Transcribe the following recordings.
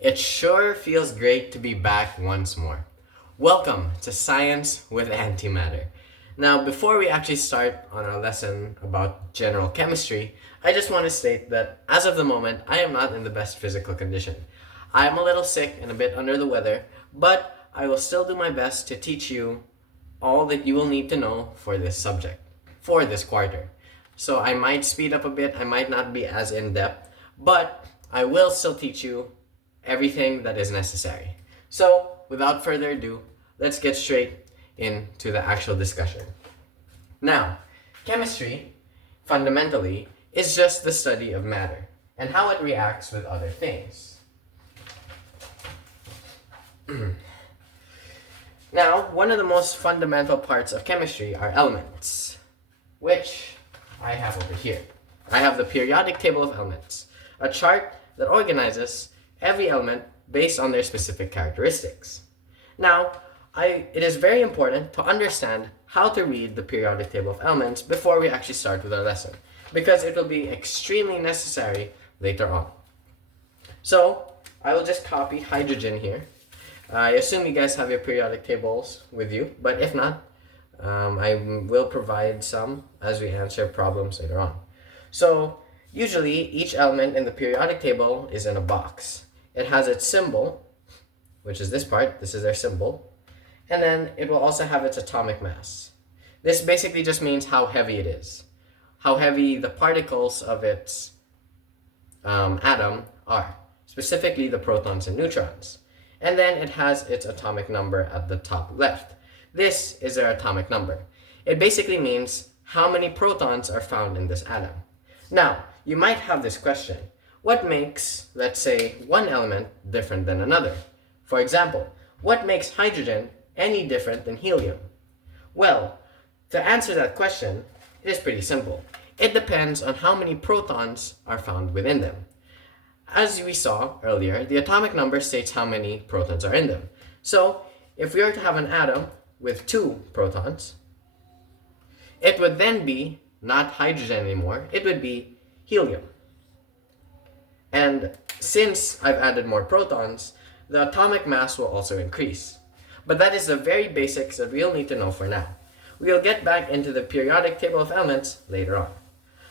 It sure feels great to be back once more. Welcome to Science with Antimatter. Now, before we actually start on our lesson about general chemistry, I just want to state that as of the moment, I am not in the best physical condition. I am a little sick and a bit under the weather, but I will still do my best to teach you all that you will need to know for this subject, for this quarter. So I might speed up a bit, I might not be as in depth, but I will still teach you everything that is necessary. So, without further ado, let's get straight into the actual discussion. Now, chemistry, fundamentally, is just the study of matter and how it reacts with other things. Now, one of the most fundamental parts of chemistry are elements, which I have over here. I have the periodic table of elements, a chart that organizes every element based on their specific characteristics. Now, it is very important to understand how to read the periodic table of elements before we actually start with our lesson, because it will be extremely necessary later on. So, I will just copy hydrogen here. I assume you guys have your periodic tables with you, but if not, I will provide some as we answer problems later on. So, usually, each element in the periodic table is in a box. It has its symbol, which is this part, this is their symbol, and then it will also have its atomic mass. This basically just means how heavy it is, how heavy the particles of its atom are, specifically the protons and neutrons. And then it has its atomic number at the top left. This is their atomic number. It basically means how many protons are found in this atom. Now, you might have this question. What makes, let's say, one element different than another? For example, what makes hydrogen any different than helium? Well, to answer that question, it is pretty simple. It depends on how many protons are found within them. As we saw earlier, the atomic number states how many protons are in them. So, if we were to have an atom with 2 protons, it would then be not hydrogen anymore, it would be helium. And since I've added more protons, the atomic mass will also increase. But that is the very basics that we'll need to know for now. We'll get back into the periodic table of elements later on.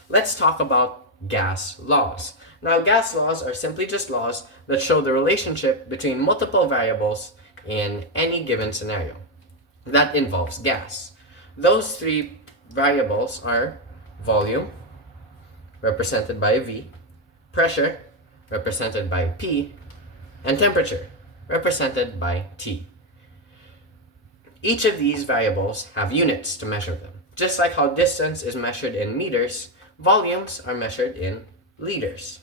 Let's talk about gas laws. Now, gas laws are simply just laws that show the relationship between multiple variables in any given scenario that involves gas. Those 3 variables are volume, represented by V, pressure, represented by P, and temperature, represented by T. Each of these variables have units to measure them. Just like how distance is measured in meters, volumes are measured in liters.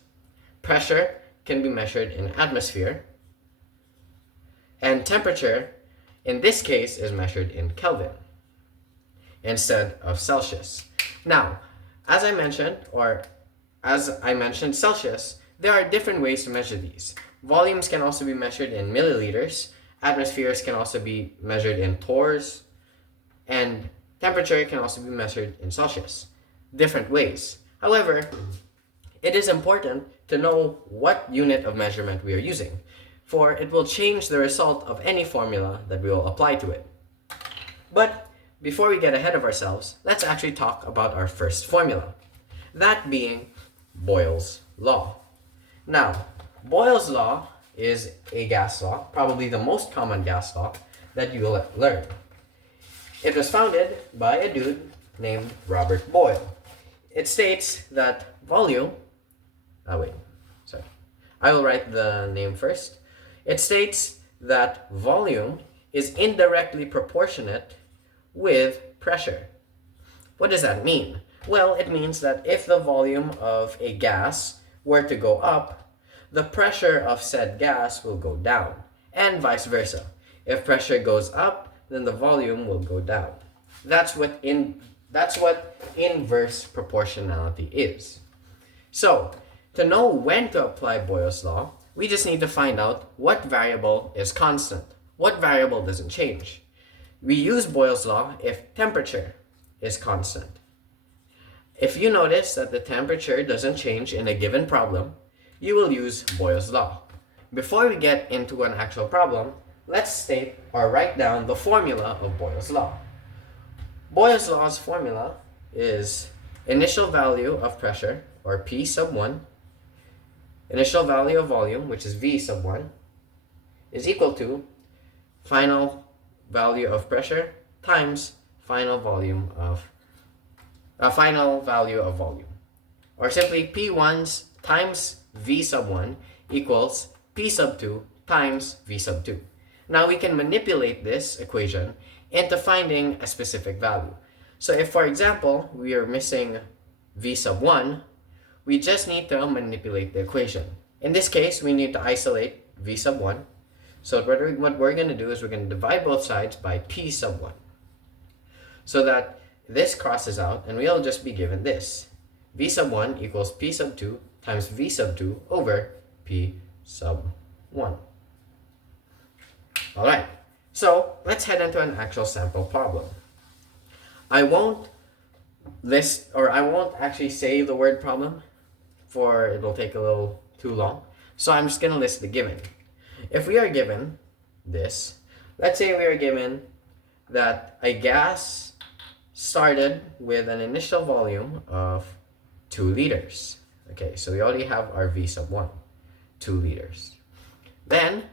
Pressure can be measured in atmosphere, and temperature, in this case, is measured in Kelvin instead of Celsius. Now, as I mentioned Celsius, there are different ways to measure these. Volumes can also be measured in milliliters, atmospheres can also be measured in torrs, and temperature can also be measured in Celsius. Different ways. However, it is important to know what unit of measurement we are using, for it will change the result of any formula that we will apply to it. But before we get ahead of ourselves, let's actually talk about our first formula, that being Boyle's law. Now, Boyle's law is a gas law, probably the most common gas law that you will learn. It was founded by a dude named Robert Boyle. It states that volume, I will write the name first. It states that volume is indirectly proportionate with pressure. What does that mean? Well, it means that if the volume of a gas were to go up, the pressure of said gas will go down, and vice versa. If pressure goes up, then the volume will go down. That's what inverse proportionality is. So, to know when to apply Boyle's law, we just need to find out what variable is constant, what variable doesn't change. We use Boyle's law if temperature is constant. If you notice that the temperature doesn't change in a given problem, you will use Boyle's law. before we get into an actual problem, let's state or write down the formula of Boyle's law. Boyle's law's formula is initial value of pressure, or P sub 1, initial value of volume, which is V sub 1, is equal to final value of pressure times final value of volume. Or simply P1 times V sub 1 equals P sub 2 times V sub 2. Now we can manipulate this equation into finding a specific value. So if, for example, we are missing V sub 1, we just need to manipulate the equation. In this case, we need to isolate V sub 1. So what we're going to do is we're going to divide both sides by P sub 1. So that this crosses out and we'll just be given this. V sub 1 equals P sub 2 times V sub 2 over P sub 1. Alright, so let's head into an actual sample problem. I won't actually say the word problem, for it will take a little too long. So I'm just going to list the given. If we are given this, let's say we are given that a gas started with an initial volume of 2 liters. Okay, so we already have our V sub 1, 2 liters. Then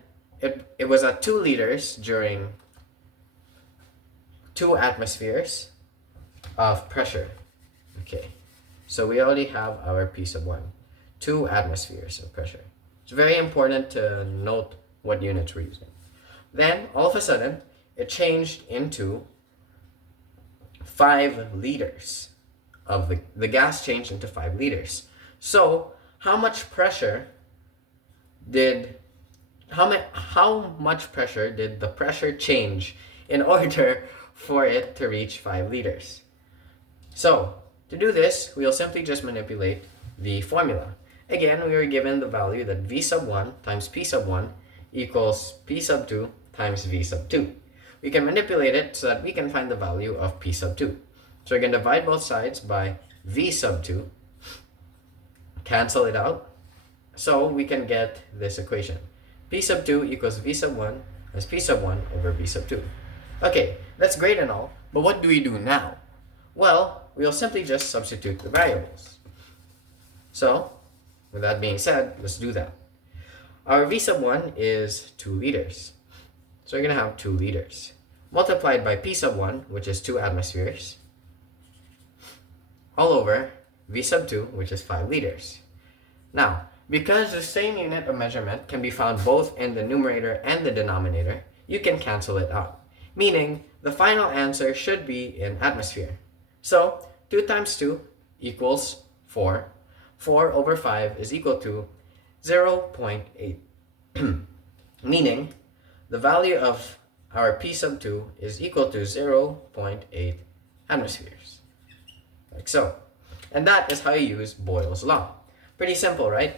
it was at 2 liters during 2 atmospheres of pressure. Okay, so we already have our P sub 1, 2 atmospheres of pressure. It's very important to note what units we're using. Then all of a sudden it changed into 5 liters of the gas changed into 5 liters. So how much pressure did the pressure change in order for it to reach 5 liters? So to do this, we'll simply just manipulate the formula. Again, we are given the value that V sub 1 times P sub 1 equals P sub 2 times V sub 2. We can manipulate it so that we can find the value of P sub 2. So we're going to divide both sides by V sub 2, cancel it out, so we can get this equation. P sub 2 equals V sub 1 as P sub 1 over V sub 2. Okay, that's great and all, but what do we do now? Well, we'll simply just substitute the variables. So, with that being said, let's do that. Our V sub 1 is 2 liters. So we're going to have 2 liters multiplied by P sub 1, which is 2 atmospheres, all over V sub 2, which is 5 liters. Now, because the same unit of measurement can be found both in the numerator and the denominator, you can cancel it out, meaning the final answer should be in atmosphere. So 2 times 2 equals 4. 4 over 5 is equal to 0.8. Meaning the value of our P sub 2 is equal to 0.8 atmospheres. Like so. And that is how you use Boyle's law. Pretty simple, right?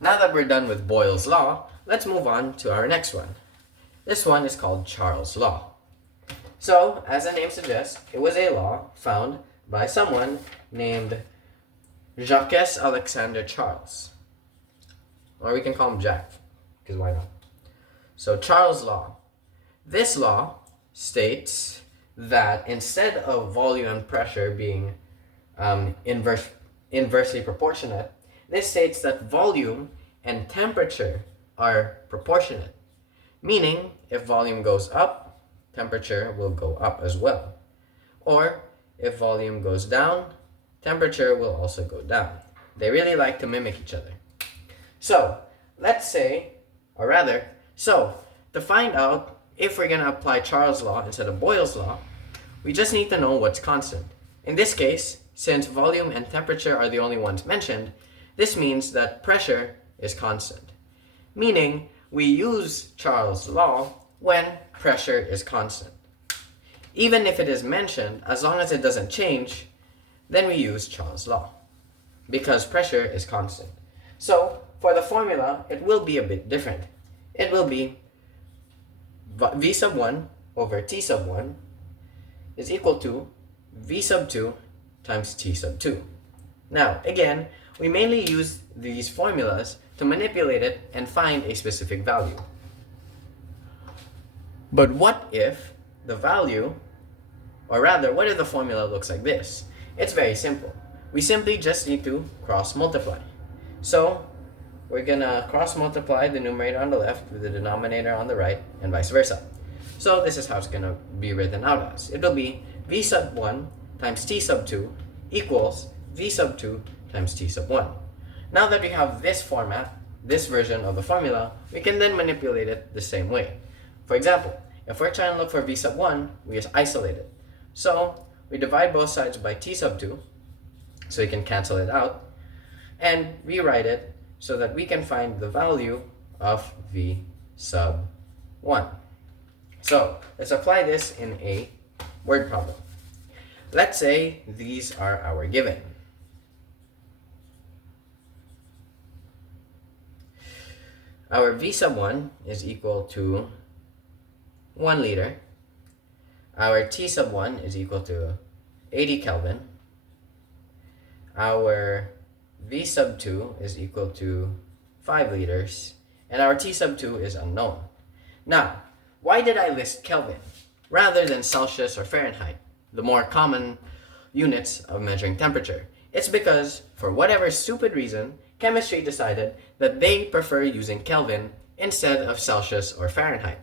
Now that we're done with Boyle's law, let's move on to our next one. This one is called Charles' law. So, as the name suggests, it was a law found by someone named Jacques Alexander Charles. Or we can call him Jack, because why not? So, Charles' law. This law states that instead of volume and pressure being inversely proportionate, this states that volume and temperature are proportionate. Meaning, if volume goes up, temperature will go up as well. Or, if volume goes down, temperature will also go down. They really like to mimic each other. So, to find out if we're going to apply Charles' law instead of Boyle's law, we just need to know what's constant. In this case, since volume and temperature are the only ones mentioned, this means that pressure is constant. Meaning, we use Charles' law when pressure is constant. Even if it is mentioned, as long as it doesn't change, then we use Charles' law, because pressure is constant. So, for the formula, it will be a bit different. It will be V sub 1 over T sub 1 is equal to V sub 2 times T sub 2. Now, again, we mainly use these formulas to manipulate it and find a specific value. But what if the value, or rather, what if the formula looks like this? It's very simple. We simply just need to cross multiply. So we're gonna cross multiply the numerator on the left with the denominator on the right and vice versa. So this is how it's gonna be written out as. It'll be v sub 1 times t sub 2 equals v sub 2 times t sub 1. Now that we have this format, this version of the formula, we can then manipulate it the same way. For example, if we're trying to look for v sub 1, we just isolate it. So we divide both sides by t sub 2, so we can cancel it out, and rewrite it so that we can find the value of v sub 1. So let's apply this in a word problem. Let's say these are our given. Our v sub 1 is equal to 1 liter. Our T sub 1 is equal to 80 Kelvin. Our V sub 2 is equal to 5 liters. And our T sub 2 is unknown. Now, why did I list Kelvin rather than Celsius or Fahrenheit, the more common units of measuring temperature? It's because, for whatever stupid reason, chemistry decided that they prefer using Kelvin instead of Celsius or Fahrenheit.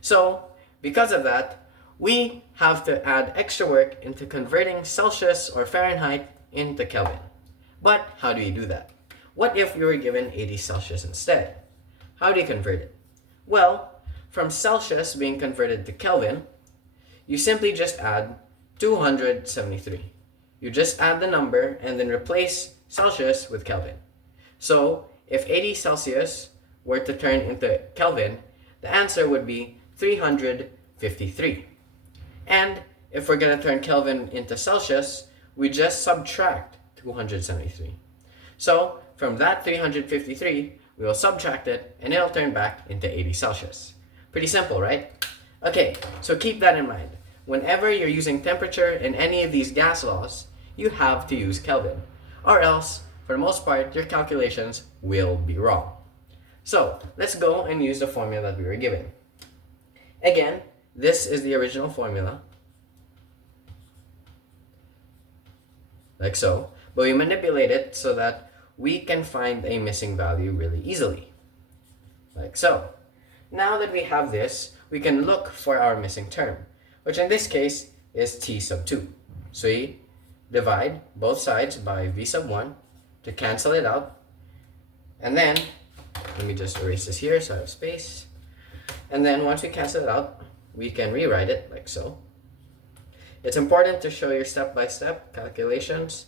So, because of that, we have to add extra work into converting Celsius or Fahrenheit into Kelvin. But how do you do that? What if we were given 80 Celsius instead? How do you convert it? Well, from Celsius being converted to Kelvin, you simply just add 273. You just add the number and then replace Celsius with Kelvin. So, if 80 Celsius were to turn into Kelvin, the answer would be 353. And if we're going to turn Kelvin into Celsius, we just subtract 273. So from that 353, we will subtract it and it'll turn back into 80 Celsius. Pretty simple, right? Okay, so keep that in mind. Whenever you're using temperature in any of these gas laws, you have to use Kelvin. Or else, for the most part, your calculations will be wrong. So let's go and use the formula that we were given. Again, this is the original formula, like so, but we manipulate it so that we can find a missing value really easily, like so. Now that we have this, we can look for our missing term, which in this case is t sub 2. So we divide both sides by v sub 1 to cancel it out, and then, let me just erase this here so I have space, and then once we cancel it out, we can rewrite it like so. It's important to show your step-by-step calculations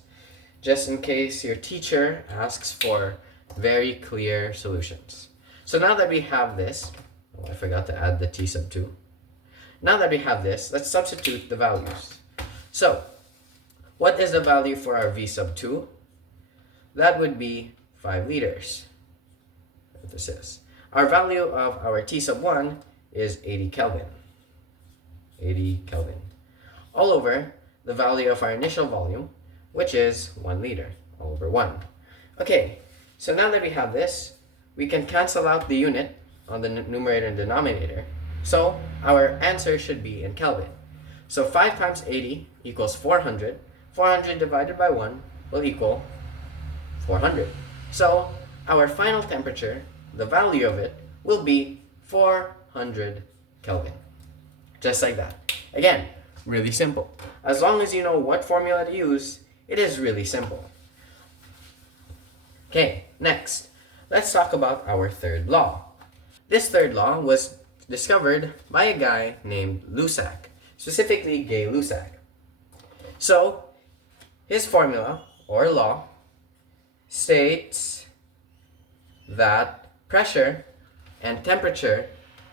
just in case your teacher asks for very clear solutions. So now that we have this, oh, I forgot to add the t sub 2. Now that we have this, let's substitute the values. So, what is the value for our v sub 2? That would be 5 liters. What this is. Our value of our t sub 1 is 80 Kelvin. 80 Kelvin. All over the value of our initial volume, which is 1 liter, all over 1. Okay, so now that we have this, we can cancel out the unit on the numerator and denominator. So our answer should be in Kelvin. So 5 times 80 equals 400. 400 divided by 1 will equal 400. So our final temperature, the value of it, will be 400 Kelvin. Just like that. Again, really simple. As long as you know what formula to use, it is really simple. Okay, next, let's talk about our third law. This third law was discovered by a guy named Lusak, specifically Gay-Lussac. So, his formula, or law, states that pressure and temperature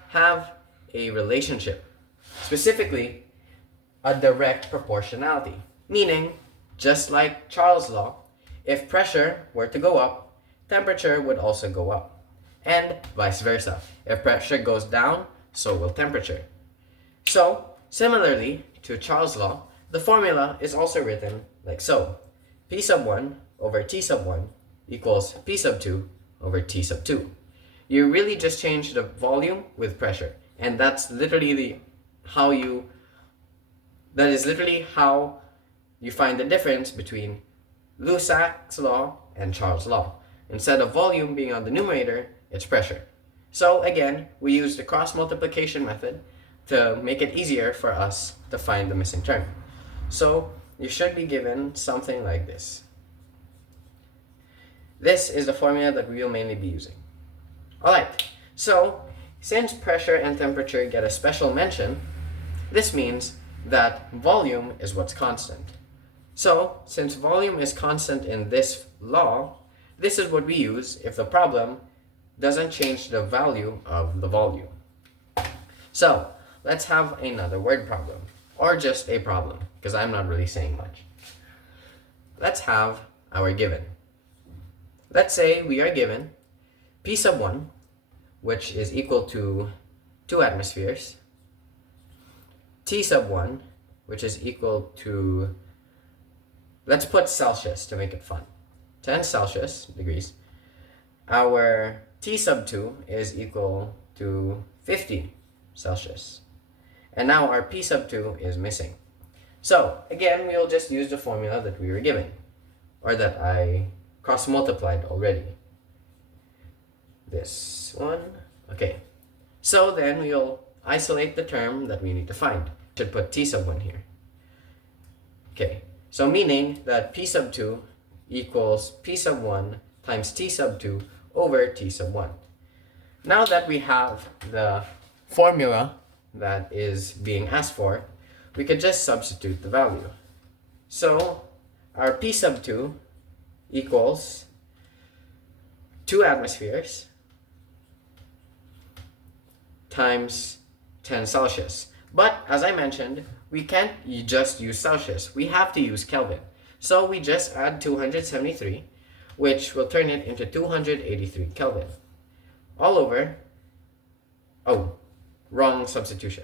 have a relationship. Specifically, a direct proportionality. Meaning, just like Charles' law, if pressure were to go up, temperature would also go up. And vice versa. If pressure goes down, so will temperature. So, similarly to Charles' law, the formula is also written like so. P sub 1 over T sub 1 equals P sub 2 over T sub 2. You really just change the volume with pressure, and that is literally how you find the difference between Lusak's law and Charles' law. Instead of volume being on the numerator, it's pressure. So again, we use the cross multiplication method to make it easier for us to find the missing term. So you should be given something like this. This is the formula that we will mainly be using. Alright, so since pressure and temperature get a special mention, this means that volume is what's constant. So since volume is constant in this law, this is what we use if the problem doesn't change the value of the volume. So let's have another word problem, or just a problem, because I'm not really saying much. Let's have our given. Let's say we are given P sub 1, which is equal to 2 atmospheres, T sub 1, which is equal to, let's put Celsius to make it fun, 10 Celsius degrees. Our T sub 2 is equal to 50 Celsius. And now our P sub 2 is missing. So again, we'll just use the formula that we were given, or that I cross multiplied already. This one. Okay. So then we'll isolate the term that we need to find. Should put T sub 1 here. Okay. So meaning that P sub 2 equals P sub 1 times T sub 2 over T sub 1. Now that we have the formula that is being asked for, we can just substitute the value. So our P sub 2 equals 2 atmospheres times 10 Celsius. But as I mentioned, we can't just use Celsius. We have to use Kelvin. So we just add 273, which will turn it into 283 Kelvin. All over, oh, wrong substitution.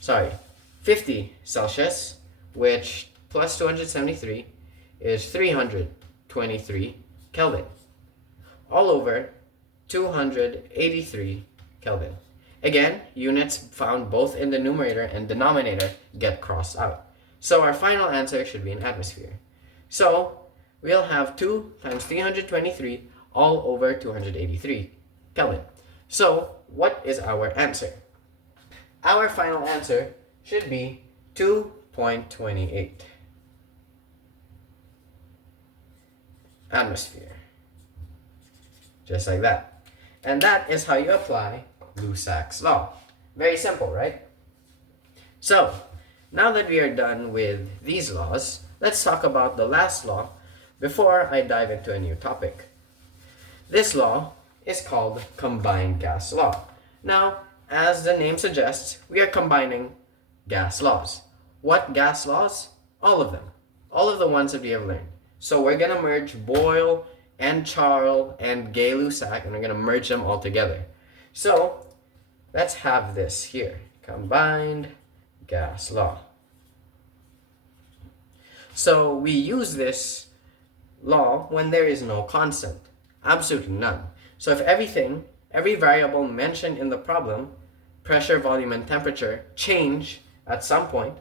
Sorry, 50 Celsius, which plus 273 is 323 Kelvin. All over 283 Kelvin. Again, units found both in the numerator and denominator get crossed out. So our final answer should be an atmosphere. So we'll have 2 times 323 all over 283 Kelvin. So what is our answer? Our final answer should be 2.28 atmosphere. Just like that. And that is how you apply Lusak's law. Very simple, right? So, now that we are done with these laws, let's talk about the last law before I dive into a new topic. This law is called combined gas law. Now, as the name suggests, we are combining gas laws. What gas laws? All of them. All of the ones that we have learned. So we're going to merge Boyle and Charles and Gay-Lussac, and we're going to merge them all together. So let's have this here. Combined gas law. So we use this law when there is no constant. Absolutely none. So if every variable mentioned in the problem, pressure, volume, and temperature, change at some point,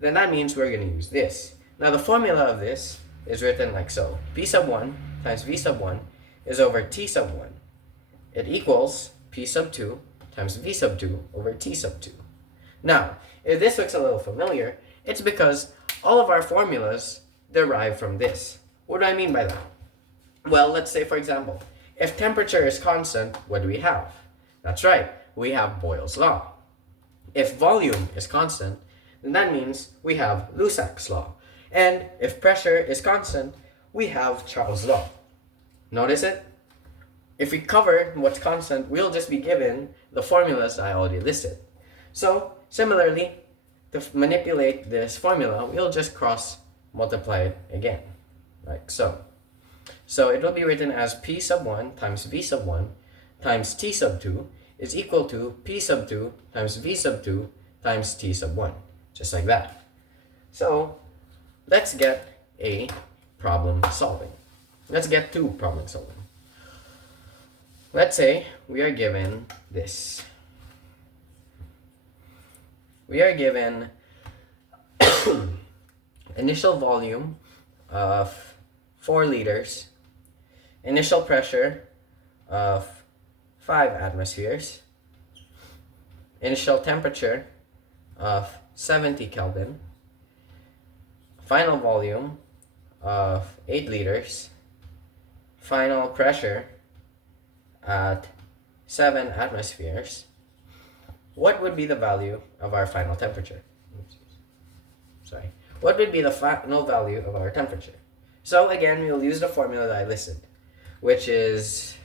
then that means we're going to use this. Now the formula of this is written like so. P sub 1 times V sub 1 is over T sub 1. It equals P sub 2 times V sub 2 over T sub 2. Now, if this looks a little familiar, it's because all of our formulas derive from this. What do I mean by that? Well, let's say, for example, if temperature is constant, what do we have? That's right, we have Boyle's law. If volume is constant, then that means we have Lusak's law. And if pressure is constant, we have Charles' law. Notice it? If we cover what's constant, we'll just be given the formulas I already listed. So, similarly, to manipulate this formula, we'll just cross multiply it again, like so. So it will be written as P sub 1 times V sub 1 times T sub 2 is equal to P sub 2 times V sub 2 times T sub 1, just like that. So let's get a problem solving. Let's get to problem solving. Let's say we are given this. We are given initial volume of 4 liters, initial pressure of 5 atmospheres, initial temperature of 70 Kelvin, final volume of 8 liters, final pressure at 7 atmospheres. What would be the value of our final temperature? Sorry. What would be the final value of our temperature? So again, we'll use the formula that I listed, which is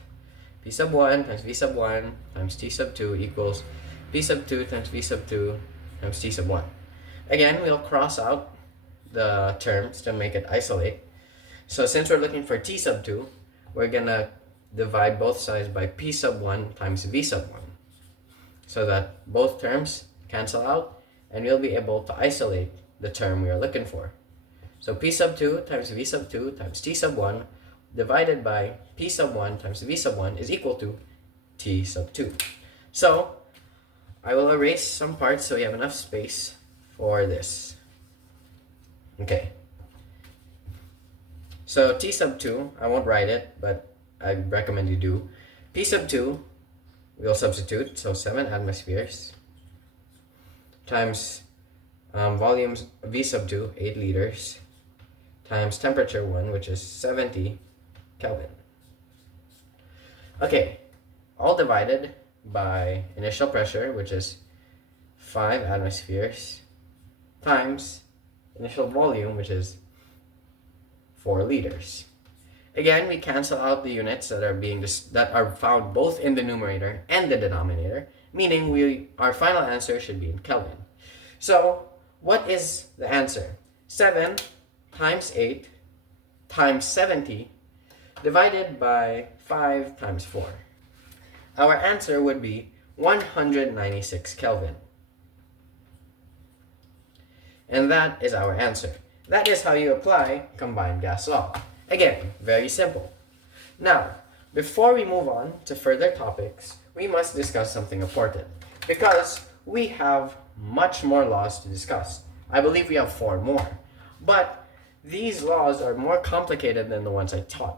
P sub 1 times V sub 1 times T sub 2 equals P sub 2 times V sub 2 times T sub 1. Again, we'll cross out the terms to make it isolate. So since we're looking for T sub 2, we're gonna divide both sides by P sub 1 times V sub 1, so that both terms cancel out and we'll be able to isolate the term we are looking for. So P sub 2 times V sub 2 times T sub 1 divided by P sub 1 times V sub 1 is equal to T sub 2. So I will erase some parts so we have enough space for this. Okay. So T sub 2, I won't write it, but I recommend you do. P sub 2, we'll substitute, so 7 atmospheres times volumes V sub 2, 8 liters, times temperature 1, which is 70 Kelvin. Okay, all divided by initial pressure, which is 5 atmospheres, times initial volume, which is 4 liters. Again, we cancel out the units that are found both in the numerator and the denominator, meaning our final answer should be in Kelvin. So, what is the answer? 7 times 8 times 70 divided by 5 times 4. Our answer would be 196 Kelvin. And that is our answer. That is how you apply combined gas law. Again, very simple. Now, before we move on to further topics, we must discuss something important, because we have much more laws to discuss. I believe we have 4 more. But these laws are more complicated than the ones I taught.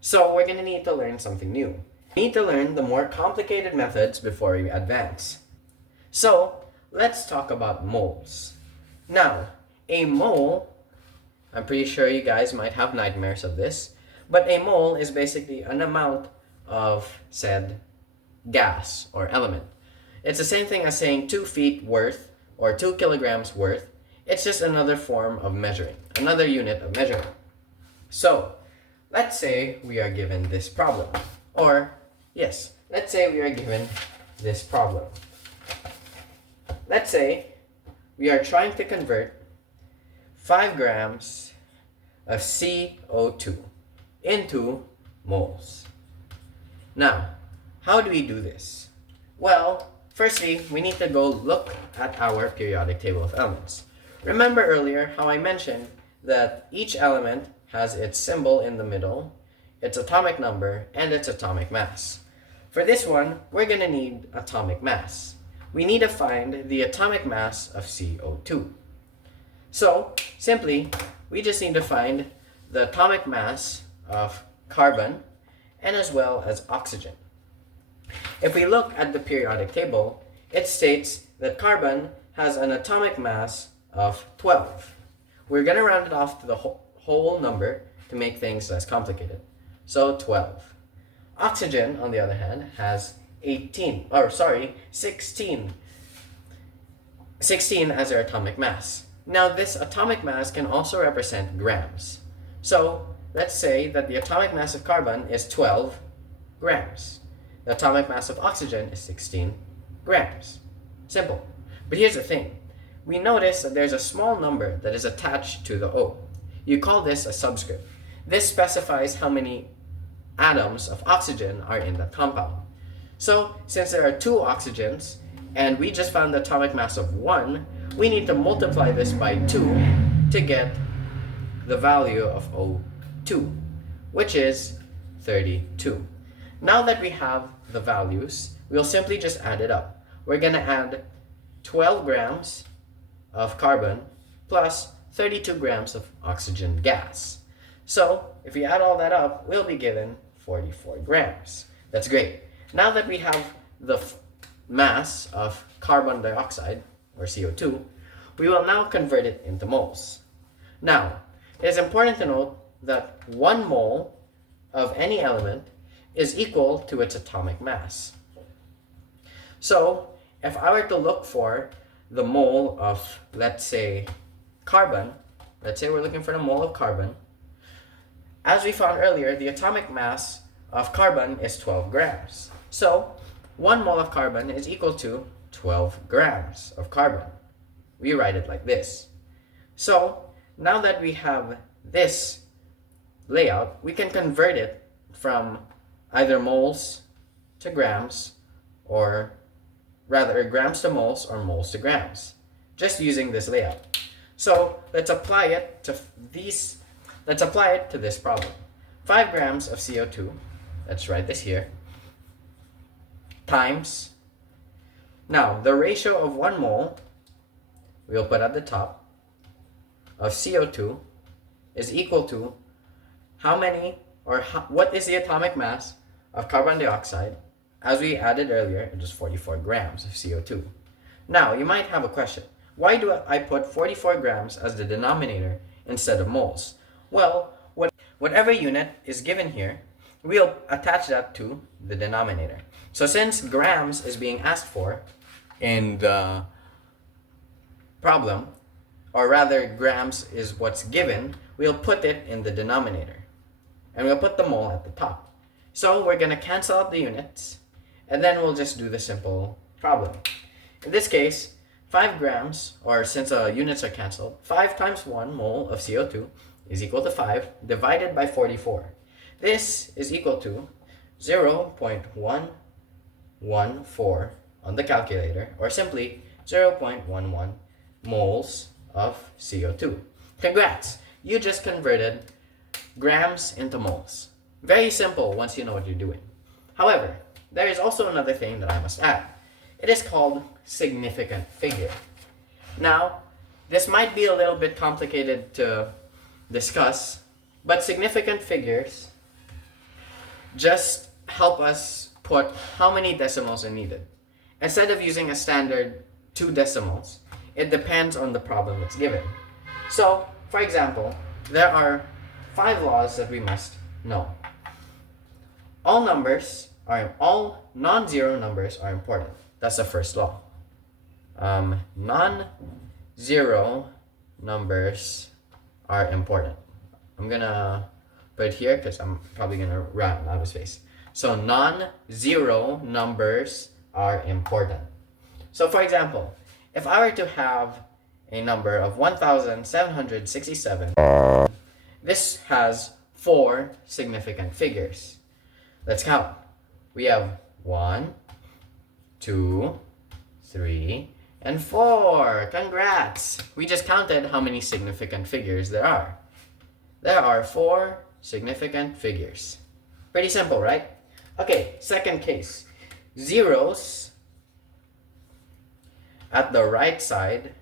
So we're going to need to learn something new. We need to learn the more complicated methods before we advance. So, let's talk about moles. Now, a mole, I'm pretty sure you guys might have nightmares of this, but a mole is basically an amount of said gas or element. It's the same thing as saying 2 feet worth or 2 kilograms worth. It's just another form of measuring, another unit of measuring. So, let's say we are given this problem. Or, yes, let's say we are given this problem. Let's say we are trying to convert 5 grams of CO2 into moles. Now, how do we do this? Well, firstly, we need to go look at our periodic table of elements. Remember earlier how I mentioned that each element has its symbol in the middle, its atomic number, and its atomic mass. For this one, we're going to need atomic mass. We need to find the atomic mass of CO2. So, simply, we just need to find the atomic mass of carbon and as well as oxygen. If we look at the periodic table, it states that carbon has an atomic mass of 12. We're going to round it off to the whole number to make things less complicated. So 12. Oxygen, on the other hand, has 16 as their atomic mass. Now this atomic mass can also represent grams. So let's say that the atomic mass of carbon is 12 grams. The atomic mass of oxygen is 16 grams. Simple. But here's the thing. We notice that there's a small number that is attached to the O. You call this a subscript. This specifies how many atoms of oxygen are in the compound. So, since there are 2 oxygens, and we just found the atomic mass of 1, we need to multiply this by 2 to get the value of O2, which is 32. Now that we have the values, we'll simply just add it up. We're going to add 12 grams of carbon plus 32 grams of oxygen gas. So if we add all that up, we'll be given 44 grams. That's great. Now that we have the mass of carbon dioxide, or CO2, we will now convert it into moles. Now, it is important to note that 1 mole of any element is equal to its atomic mass. So, if I were to look for the mole of, let's say, carbon, let's say we're looking for the mole of carbon, as we found earlier, the atomic mass of carbon is 12 grams. So, 1 mole of carbon is equal to 12 grams of carbon. We write it like this. So, now that we have this layout, we can convert it from either moles to grams, or rather grams to moles or moles to grams, just using this layout. So, let's apply it to this problem. 5 grams of CO2, let's write this here, times, now the ratio of 1 mole, we'll put at the top, of CO2 is equal to what is the atomic mass of carbon dioxide? As we added earlier, it was 44 grams of CO2. Now, you might have a question. Why do I put 44 grams as the denominator instead of moles? Well, whatever unit is given here, we'll attach that to the denominator. So since grams is being asked for in the problem, or rather grams is what's given, we'll put it in the denominator. And we'll put the mole at the top. So we're going to cancel out the units, and then we'll just do the simple problem. In this case, 5 grams, or since units are canceled, 5 times 1 mole of CO2 is equal to 5 divided by 44. This is equal to 0.114 on the calculator, or simply 0.11 moles of CO2. Congrats! You just converted grams into moles. Very simple once you know what you're doing. However, there is also another thing that I must add. It is called significant figure. Now, this might be a little bit complicated to discuss, but significant figures just help us put how many decimals are needed. Instead of using a standard 2 decimals, it depends on the problem that's given. So, for example, there are 5 laws that we must know. All non-zero numbers are important. That's the first law. Non-zero numbers are important. I'm gonna put it here because I'm probably gonna run out of space. So non-zero numbers are important. So for example, if I were to have a number of 1,767, this has 4 significant figures. Let's count. We have 1, 2, 3, and 4. Congrats! We just counted how many significant figures there are. There are 4 significant figures. Pretty simple, right? Okay, second case. Zeros at the right side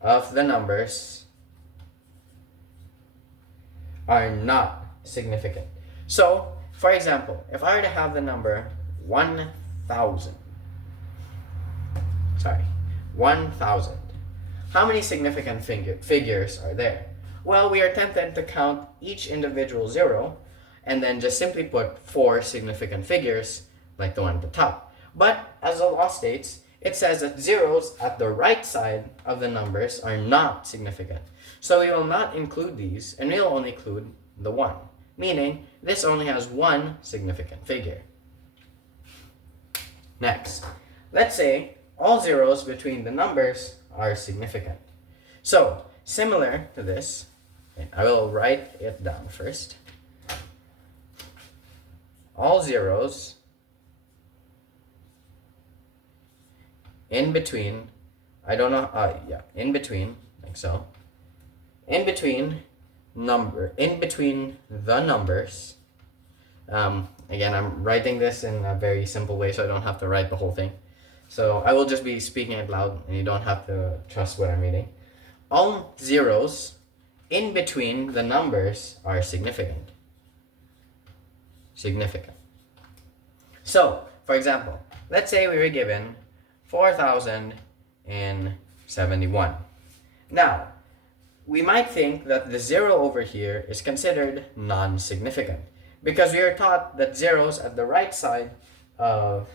of the numbers are not significant. So, for example, if I were to have the number 1,000, how many significant figures are there? Well, we are tempted to count each individual zero and then just simply put 4 significant figures like the one at the top. But as the law states, it says that zeros at the right side of the numbers are not significant. So we will not include these, and we'll only include the 1, meaning this only has 1 significant figure. Next, let's say all zeros between the numbers are significant. So, similar to this, I will write it down first. All zeros in between, in between, like so, in between the numbers. Again, I'm writing this in a very simple way, so I don't have to write the whole thing. So I will just be speaking it loud, and you don't have to trust what I'm reading. All zeros in between the numbers are significant. Significant. So, for example, let's say we were given 4,071. Now, we might think that the zero over here is considered non-significant because we are taught that zeros at the right side of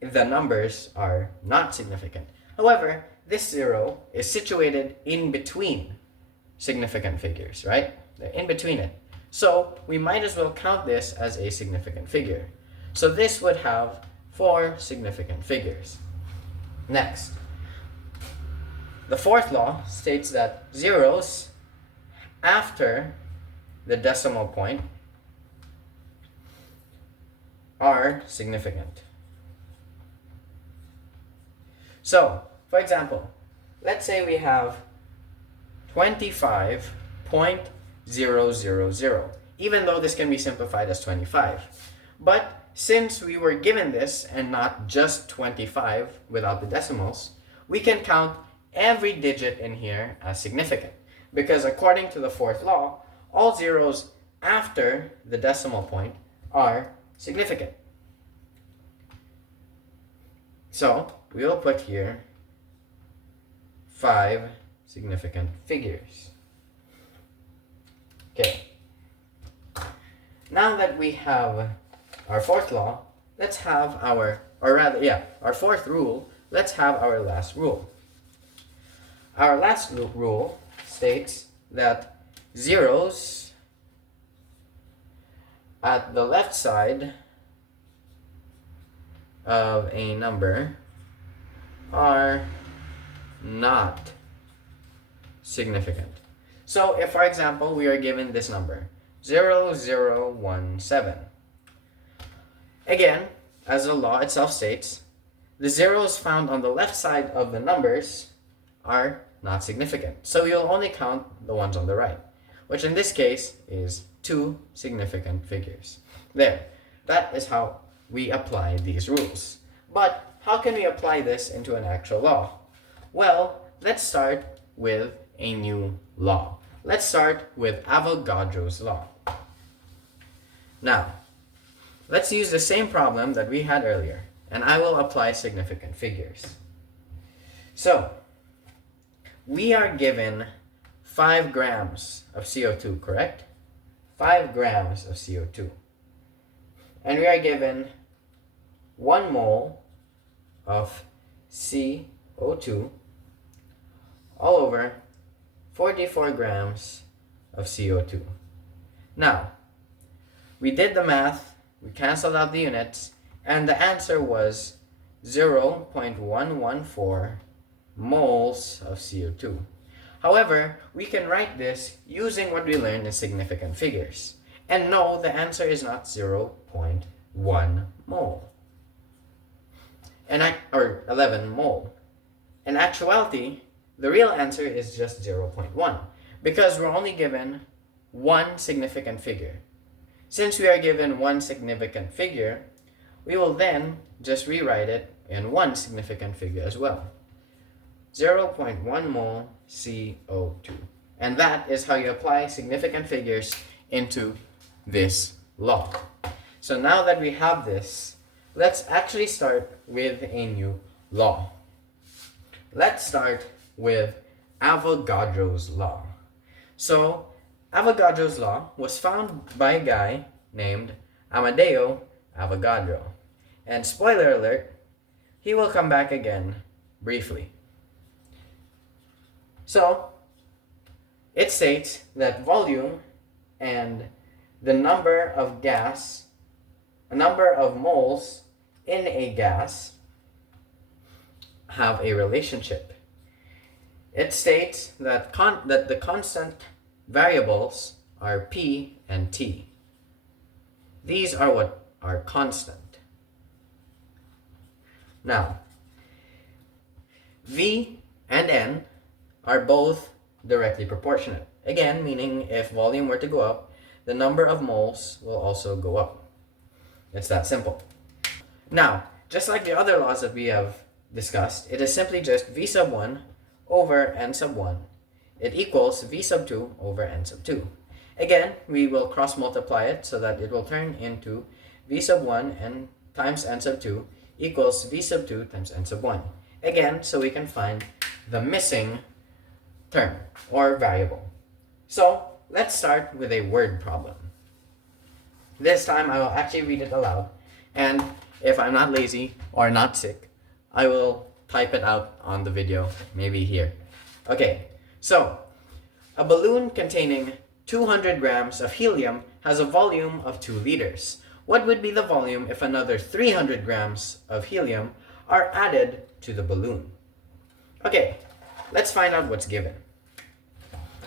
the numbers are not significant. However, this zero is situated in between significant figures, right? They're in between it. So we might as well count this as a significant figure. So this would have 4 significant figures. Next, the fourth law states that zeros after the decimal point are significant. So, for example, let's say we have 25.000, even though this can be simplified as 25. But since we were given this and not just 25 without the decimals, we can count every digit in here as significant. Because according to the fourth law, all zeros after the decimal point are significant. So we will put here 5 significant figures. Okay. Now that we have our fourth law, let's have our fourth rule, let's have our last rule. Our last rule states that zeros at the left side of a number are not significant. So if, for example, we are given this number 0017, again, as the law itself states, the zeros found on the left side of the numbers are not significant. So you'll only count the ones on the right, which in this case is 2 significant figures. There, that is how we apply these rules. But how can we apply this into an actual law? Well, let's start with a new law. Let's start with Avogadro's law. Now, let's use the same problem that we had earlier, and I will apply significant figures. So, we are given 5 grams of CO2, correct? 5 grams of CO2. And we are given 1 mole of CO2 all over 44 grams of CO2. Now, we did the math, we canceled out the units, and the answer was 0.114 moles of CO2. However, we can write this using what we learned in significant figures. And no, the answer is not 0.1 mole. Or 11 mole. In actuality, the real answer is just 0.1 because we're only given one significant figure. Since we are given one significant figure, we will then just rewrite it in one significant figure as well. 0.1 mole CO2. And that is how you apply significant figures into this law. So now that we have this, let's actually start with a new law. Let's start with Avogadro's law. So, Avogadro's law was found by a guy named Amadeo Avogadro. And spoiler alert, he will come back again briefly. So, it states that volume and the number of moles in a gas have a relationship. It states that the constant variables are P and T. These are what are constant. Now, V and N are both directly proportionate. Again, meaning if volume were to go up, the number of moles will also go up. It's that simple. Now, just like the other laws that we have discussed, it is simply just V sub 1 over N sub 1. It equals V sub 2 over N sub 2. Again, we will cross multiply it so that it will turn into V sub 1 and times N sub 2 equals V sub 2 times N sub 1. Again, so we can find the missing term or variable. So let's start with a word problem. This time I will actually read it aloud, and if I'm not lazy or not sick, I will type it out on the video, maybe here. Okay, so a balloon containing 200 grams of helium has a volume of 2 liters. What would be the volume if another 300 grams of helium are added to the balloon? Okay, let's find out what's given.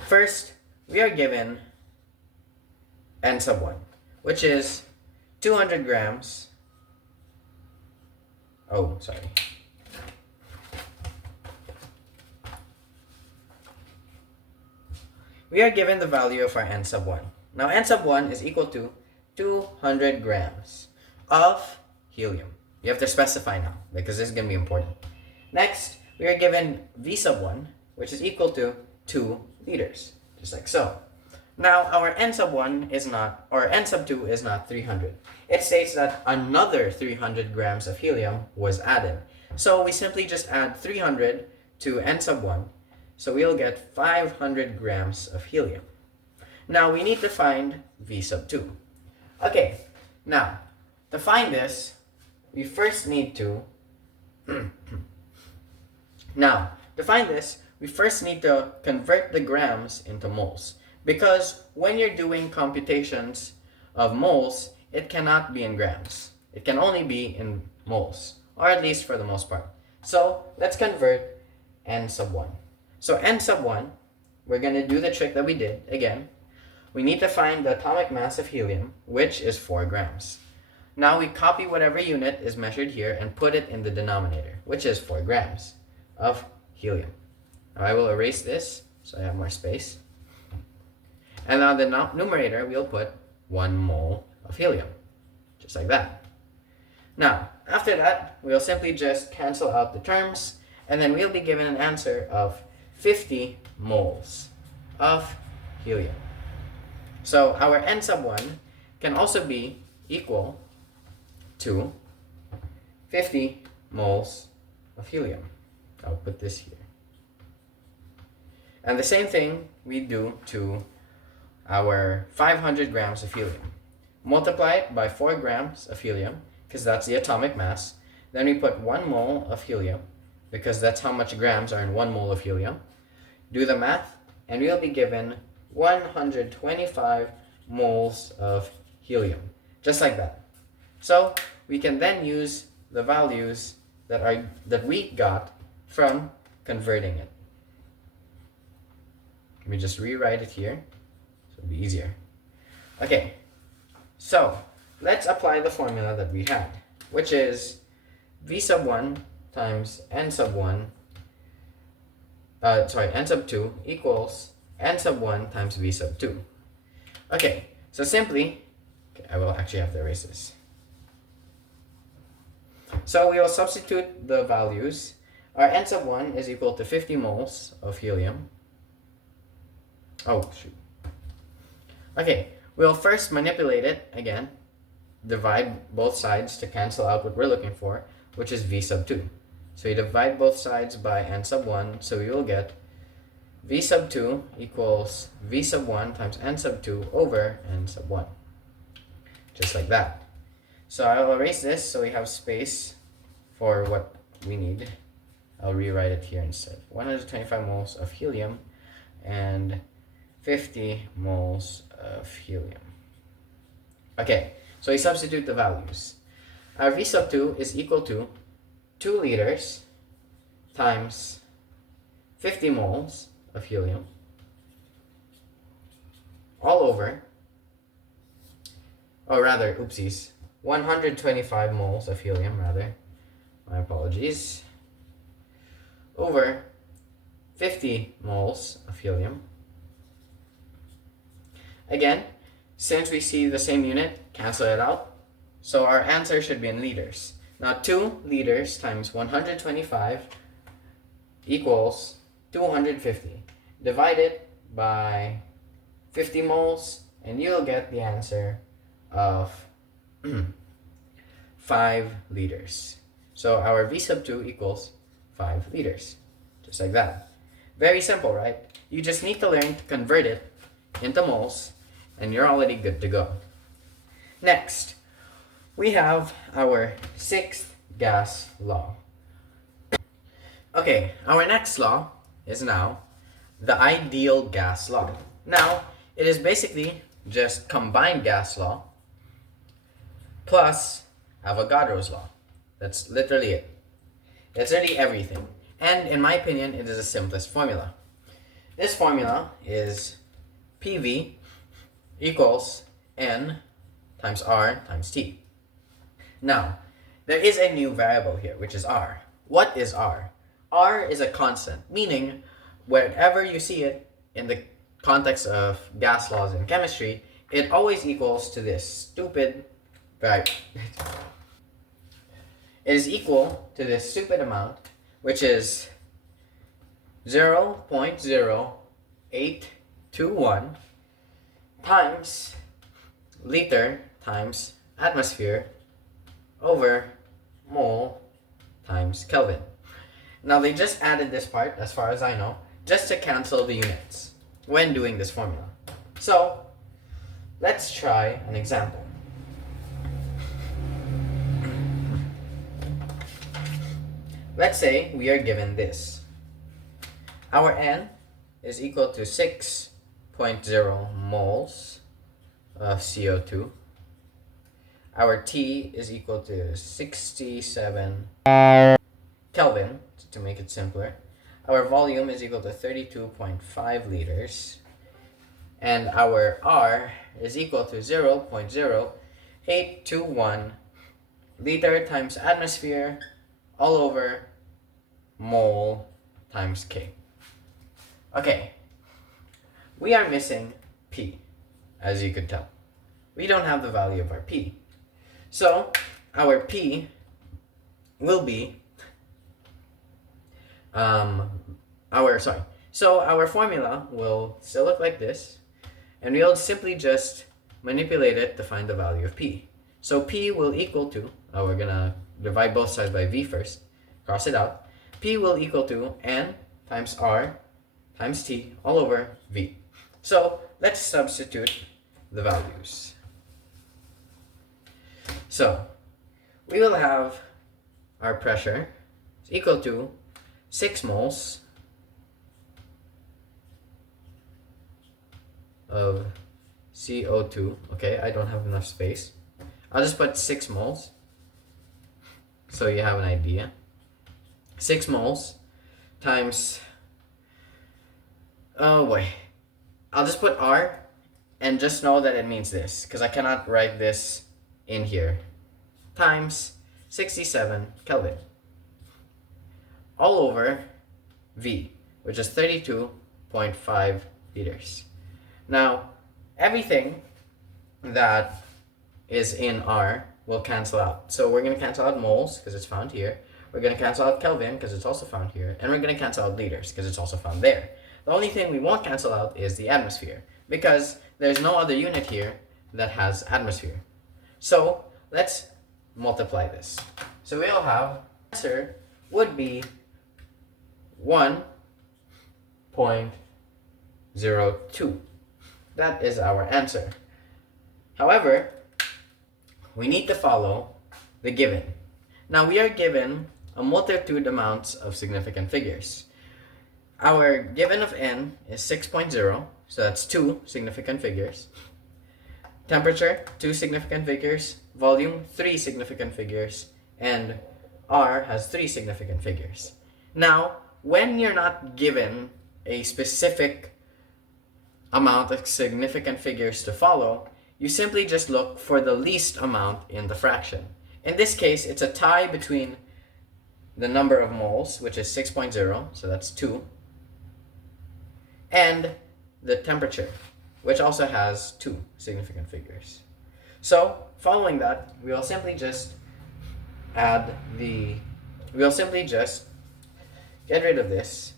First, we are given N sub 1, which is 200 grams. Oh, sorry. We are given the value of our N sub 1. Now, N sub 1 is equal to 200 grams of helium. You have to specify now, because this is going to be important. Next, we are given V sub 1, which is equal to 2 liters, just like so. Now, our N sub 1 is not, or N sub 2 is not 300. It states that another 300 grams of helium was added. So we simply just add 300 to N sub 1. So we'll get 500 grams of helium. Now, we need to find V sub 2. Okay, now, to find this, we first need to convert the grams into moles. Because when you're doing computations of moles, it cannot be in grams. It can only be in moles, or at least for the most part. So let's convert N sub 1. So N sub 1, we're going to do the trick that we did again. We need to find the atomic mass of helium, which is 4 grams. Now we copy whatever unit is measured here and put it in the denominator, which is 4 grams of helium. Now I will erase this so I have more space. And on the numerator, we'll put 1 mole of helium, just like that. Now, after that, we'll simply just cancel out the terms, and then we'll be given an answer of 50 moles of helium. So our N sub 1 can also be equal to 50 moles of helium. I'll put this here. And the same thing we do to our 500 grams of helium. Multiply it by 4 grams of helium, because that's the atomic mass. Then we put 1 mole of helium, because that's how much grams are in 1 mole of helium. Do the math, and we'll be given 125 moles of helium, just like that. So we can then use the values that we got from converting it. Let me just rewrite it here, so it'll be easier. Okay, so let's apply the formula that we had, which is V sub 1 times N sub 1, N sub 2 equals N sub 1 times V sub 2. Okay, so simply, I will actually have to erase this. So we will substitute the values. Our N sub 1 is equal to 50 moles of helium. Oh, shoot. Okay, we'll first manipulate it again, divide both sides to cancel out what we're looking for, which is V sub 2. So you divide both sides by N sub 1, so you will get V sub 2 equals V sub 1 times N sub 2 over N sub 1. Just like that. So I'll erase this so we have space for what we need. I'll rewrite it here instead. 125 moles of helium and 50 moles of helium. Okay, so we substitute the values. Our V sub 2 is equal to 2 liters times 50 moles of helium all over, or rather, oopsies, 125 moles of helium, rather, my apologies, over 50 moles of helium Again, since we see the same unit, cancel it out. So our answer should be in liters. Now 2 liters times 125 equals 250. Divide it by 50 moles and you'll get the answer of 5 liters. So our V sub 2 equals 5 liters. Just like that. Very simple, right? You just need to learn to convert it into moles and you're already good to go. Next, we have our 6th gas law. Okay, our next law is now the ideal gas law. Now, it is basically just combined gas law plus Avogadro's law. That's literally it. It's really everything. And in my opinion, it is the simplest formula. This formula is PV equals N times R times T. Now, there is a new variable here, which is R. What is R? R is a constant, meaning wherever you see it in the context of gas laws in chemistry, it always equals to this stupid, right? It is equal to this stupid amount, which is 0.0821 times liter times atmosphere over mole times Kelvin. Now they just added this part, as far as I know, just to cancel the units when doing this formula. So let's try an example. Let's say we are given this. Our N is equal to 6.0 moles of CO2. Our T is equal to 67 Kelvin, to make it simpler. Our volume is equal to 32.5 liters. And our R is equal to 0.0821 liter times atmosphere all over mole times K. Okay, we are missing P, as you could tell. We don't have the value of our P. So, our P will be, our formula will still look like this, and we'll simply just manipulate it to find the value of P. So P will equal to, we're gonna divide both sides by V first, cross it out. P will equal to N times R times T all over V. So let's substitute the values. So we will have our pressure is equal to 6 moles of CO2. Okay, I don't have enough space. I'll just put 6 moles so you have an idea. 6 moles times, oh boy, I'll just put R and just know that it means this because I cannot write this in here, times 67 Kelvin all over V, which is 32.5 liters. Now, everything that is in R will cancel out. So we're going to cancel out moles because it's found here. We're going to cancel out Kelvin because it's also found here. And we're going to cancel out liters because it's also found there. The only thing we won't cancel out is the atmosphere because there's no other unit here that has atmosphere. So let's multiply this. So we'll have, answer would be 1.02. That is our answer. However, we need to follow the given. Now we are given a multitude amounts of significant figures. Our given of N is 6.0, so that's 2 significant figures. Temperature, 2 significant figures. Volume, 3 significant figures. And R has 3 significant figures. Now, when you're not given a specific amount of significant figures to follow, you simply just look for the least amount in the fraction. In this case, it's a tie between the number of moles, which is 6.0, so that's 2, and the temperature, which also has two significant figures. So, following that, we'll simply just get rid of this.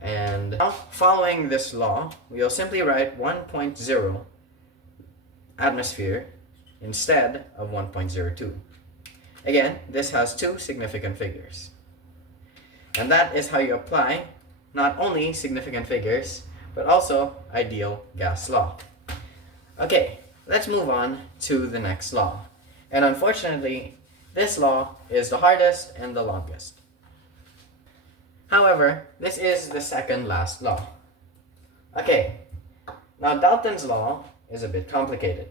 And now, following this law, we'll simply write 1.0 atmosphere instead of 1.02. Again, this has two significant figures. And that is how you apply not only significant figures, but also ideal gas law. Okay, let's move on to the next law. And unfortunately, this law is the hardest and the longest. However, this is the second last law. Okay, now Dalton's law is a bit complicated.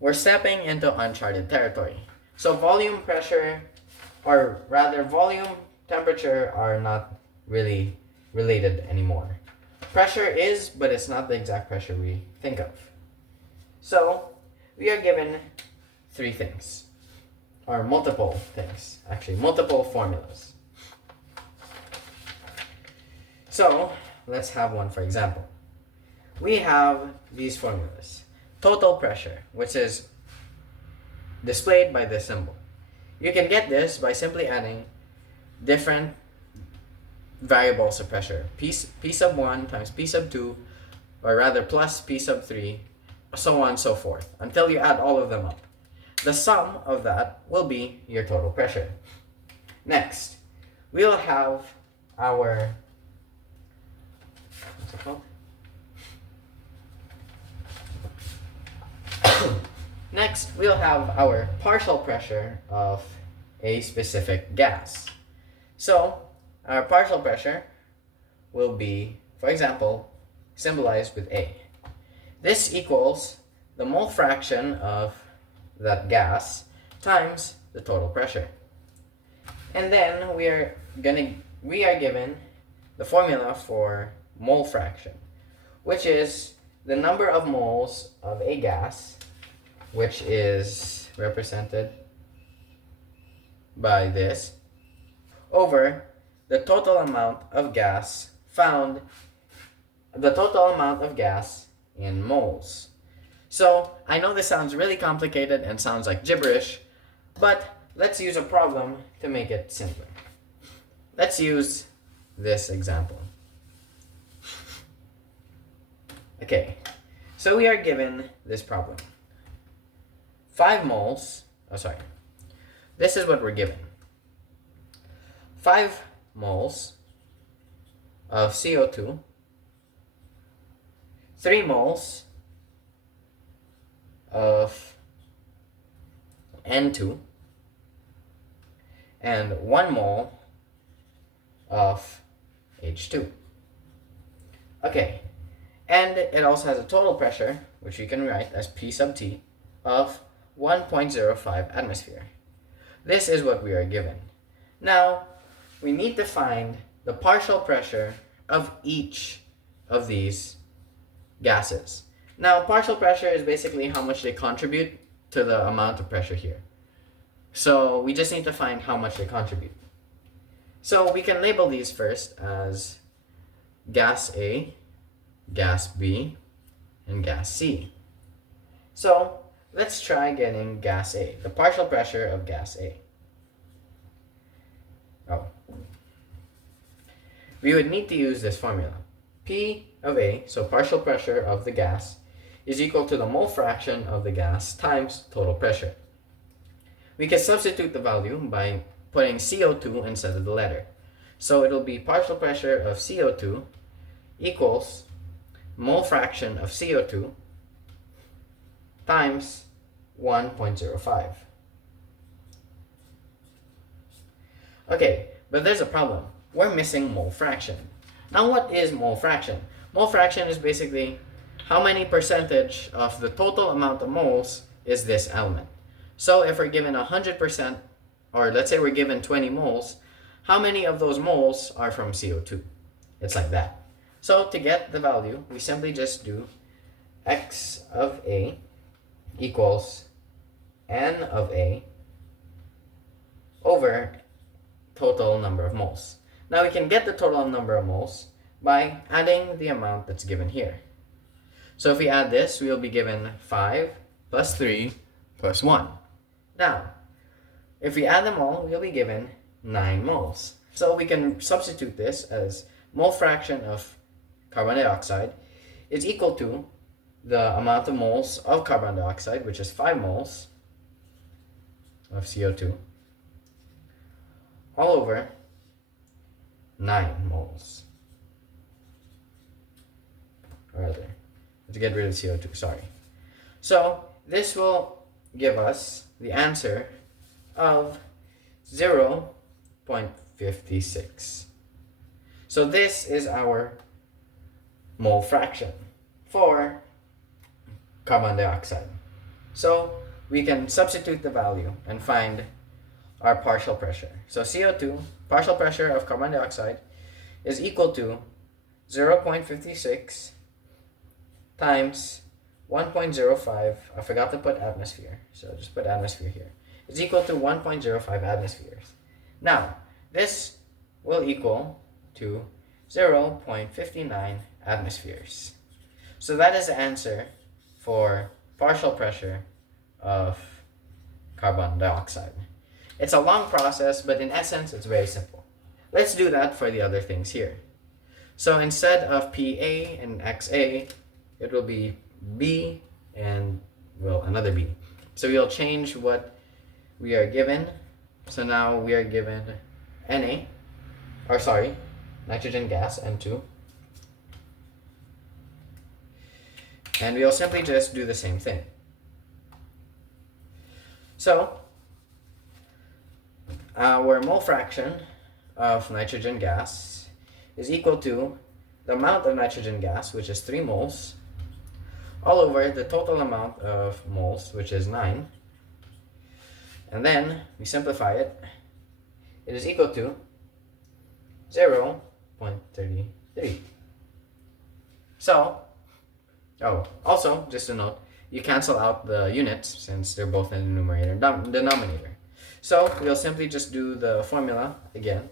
We're stepping into uncharted territory. So volume pressure, or rather volume temperature, are not really related anymore. Pressure is, but it's not the exact pressure we think of. So we are given three things, or multiple things, actually multiple formulas. So let's have one for example. We have these formulas. Total pressure, which is displayed by this symbol. You can get this by simply adding different variables of pressure. P sub 1 times P sub 2, or rather plus P sub 3, so on and so forth, until you add all of them up. The sum of that will be your total pressure. Next, we'll have our what's it called? Next, we'll have our partial pressure of a specific gas. So, our partial pressure will be, for example, symbolized with A. This equals the mole fraction of that gas times the total pressure. And then we are given the formula for mole fraction, which is the number of moles of a gas, which is represented by this, over the total amount of gas in moles. So I know this sounds really complicated and sounds like gibberish, but let's use a problem to make it simpler. Let's use this example. Okay, so we are given this problem. 5 moles, this is what we're given. 5 moles of CO2, 3 moles of N2, and 1 mole of H2. Okay, and it also has a total pressure, which we can write as P sub T, of 1.05 atmosphere. This is what we are given. Now, we need to find the partial pressure of each of these gases. Now, partial pressure is basically how much they contribute to the amount of pressure here. So we just need to find how much they contribute. So we can label these first as gas A, gas B, and gas C. So let's try getting gas A, the partial pressure of gas A. We would need to use this formula. P of A, so partial pressure of the gas, is equal to the mole fraction of the gas times total pressure. We can substitute the value by putting CO2 instead of the letter. So it'll be partial pressure of CO2 equals mole fraction of CO2 times 1.05. Okay, but there's a problem. We're missing mole fraction. Now what is mole fraction? Mole fraction is basically how many percentage of the total amount of moles is this element. So if we're given 100%, or let's say we're given 20 moles, how many of those moles are from CO2? It's like that. So to get the value, we simply just do X of A equals N of A over total number of moles. Now we can get the total number of moles by adding the amount that's given here. So if we add this, we'll be given 5 plus 3 plus 1. Now, if we add them all, we'll be given 9 moles. So we can substitute this as mole fraction of carbon dioxide is equal to the amount of moles of carbon dioxide, which is 5 moles of CO2, all over 9 moles. Or rather, to get rid of CO2, sorry. So this will give us the answer of 0.56. So this is our mole fraction for carbon dioxide. So we can substitute the value and find our partial pressure. So CO2, partial pressure of carbon dioxide, is equal to 0.56 times 1.05. I forgot to put atmosphere, so just put atmosphere here. It's equal to 1.05 atmospheres. Now, this will equal to 0.59 atmospheres. So that is the answer for partial pressure of carbon dioxide. It's a long process, but in essence, it's very simple. Let's do that for the other things here. So instead of PA and XA, it will be B and, well, another B. So we'll change what we are given. So now we are given nitrogen gas, N2. And we'll simply just do the same thing. So our mole fraction of nitrogen gas is equal to the amount of nitrogen gas, which is 3 moles, all over the total amount of moles, which is 9. And then we simplify it. It is equal to 0.33. So, also, just a note, you cancel out the units since they're both in the numerator and denominator. So we'll simply just do the formula again.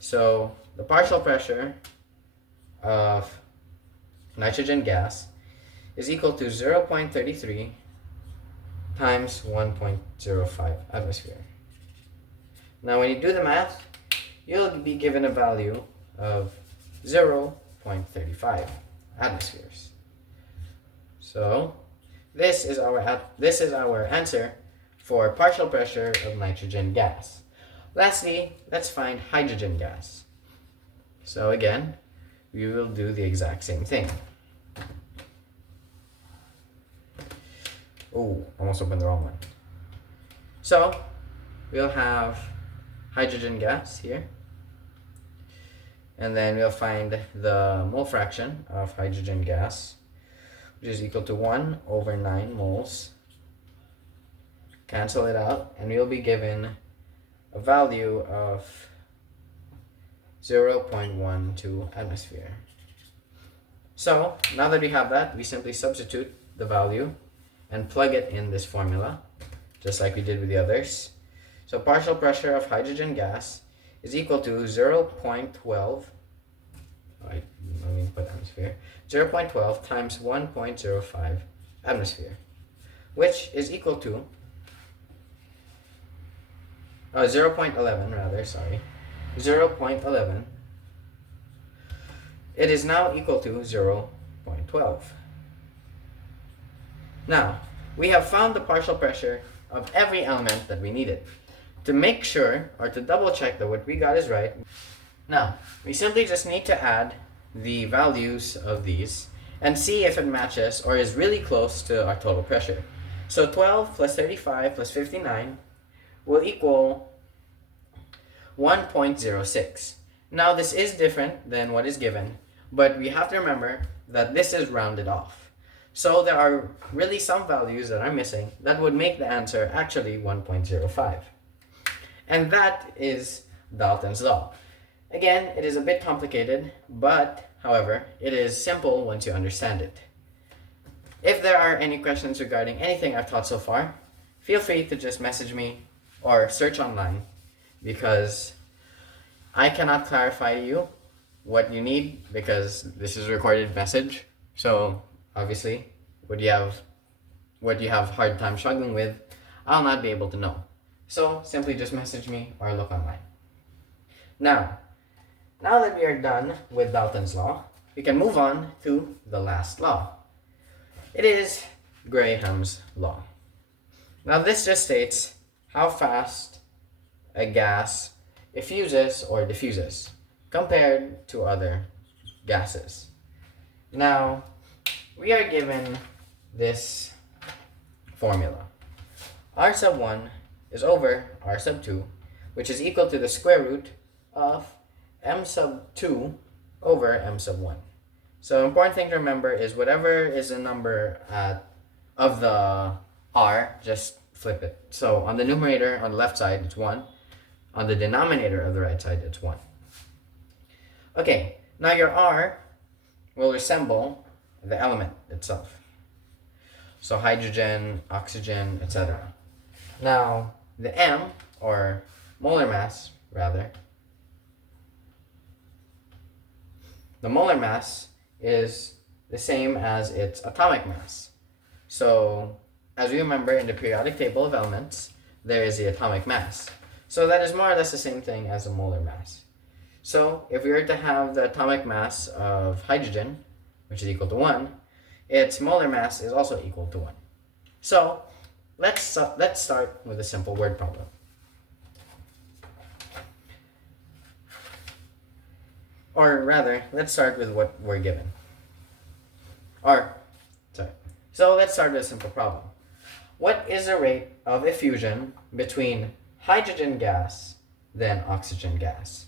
So the partial pressure of nitrogen gas is equal to 0.33 times 1.05 atmosphere. Now when you do the math, you'll be given a value of 0.35 atmospheres. So this is our answer for partial pressure of nitrogen gas. Lastly, let's find hydrogen gas. So again, we will do the exact same thing. Oh, almost opened the wrong one. So we'll have hydrogen gas here. And then we'll find the mole fraction of hydrogen gas, which is equal to 1 over 9 moles. Cancel it out, and we'll be given a value of 0.12 atmosphere. So now that we have that, we simply substitute the value and plug it in this formula, just like we did with the others. So partial pressure of hydrogen gas is equal to 0.12, I mean put atmosphere, 0.12 times 1.05 atmosphere, which is equal to 0.11 rather, sorry, 0.11. It is now equal to 0.12. Now, we have found the partial pressure of every element that we needed. To make sure, or to double check that what we got is right, now, we simply just need to add the values of these and see if it matches or is really close to our total pressure. So 12 plus 35 plus 59 will equal 1.06. Now this is different than what is given, but we have to remember that this is rounded off. So there are really some values that are missing that would make the answer actually 1.05. And that is Dalton's law. Again, it is a bit complicated, but however, it is simple once you understand it. If there are any questions regarding anything I've taught so far, feel free to just message me or search online, because I cannot clarify you what you need because this is a recorded message. So obviously, what you have hard time struggling with, I'll not be able to know. So simply just message me or look online. Now that we are done with Dalton's law, we can move on to the last law. It is Graham's law. Now this just states how fast a gas effuses or diffuses compared to other gases. Now, we are given this formula. R sub 1 is over R sub 2, which is equal to the square root of m sub 2 over m sub 1. So important thing to remember is whatever is a number of the r, just flip it. So on the numerator on the left side, it's 1. On the denominator of the right side, it's 1. Okay, now your r will resemble the element itself. So hydrogen, oxygen, etc. Now, the m, or molar mass, rather, the molar mass is the same as its atomic mass. So, as we remember in the periodic table of elements, there is the atomic mass. So that is more or less the same thing as a molar mass. So, if we were to have the atomic mass of hydrogen, which is equal to 1, its molar mass is also equal to 1. So, let's start with a simple word problem. Or rather, let's start with what we're given. So let's start with a simple problem. What is the rate of effusion between hydrogen gas than oxygen gas?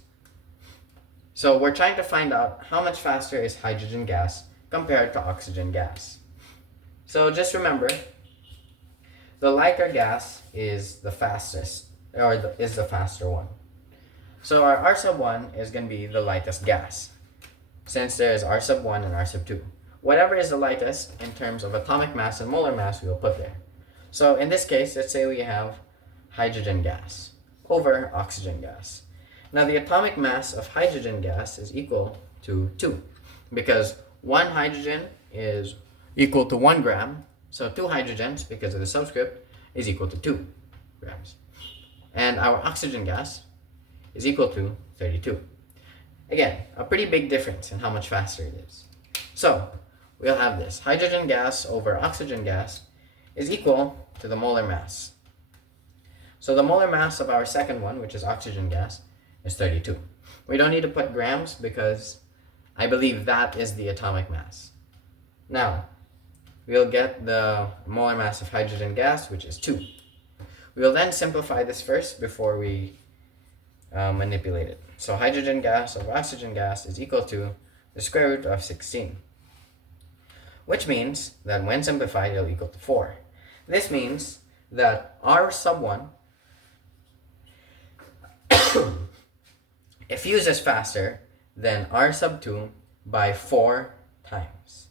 So we're trying to find out how much faster is hydrogen gas compared to oxygen gas. So just remember, the lighter gas is the fastest, is the faster one. So our R sub 1 is going to be the lightest gas, since there is R sub 1 and R sub 2. Whatever is the lightest in terms of atomic mass and molar mass, we will put there. So in this case, let's say we have hydrogen gas over oxygen gas. Now the atomic mass of hydrogen gas is equal to 2, because 1 hydrogen is equal to 1 gram, so 2 hydrogens, because of the subscript, is equal to 2 grams. And our oxygen gas is equal to 32. Again, a pretty big difference in how much faster it is. So, we'll have this. Hydrogen gas over oxygen gas is equal to the molar mass. So the molar mass of our second one, which is oxygen gas, is 32. We don't need to put grams because I believe that is the atomic mass. Now, we'll get the molar mass of hydrogen gas, which is 2. We'll then simplify this first before we manipulate it. So hydrogen gas over oxygen gas is equal to the square root of 16. Which means that when simplified, it'll equal to 4. This means that R sub 1 effuses faster than R sub 2 by 4 times.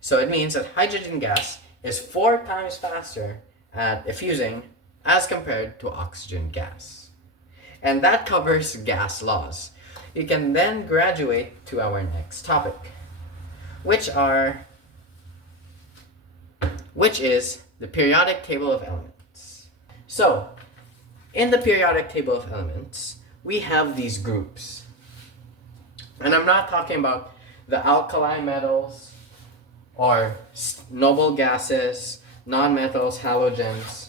So it means that hydrogen gas is 4 times faster at effusing as compared to oxygen gas. And that covers gas laws. You can then graduate to our next topic, which is the periodic table of elements. So, in the periodic table of elements, we have these groups. And I'm not talking about the alkali metals or noble gases, nonmetals, halogens.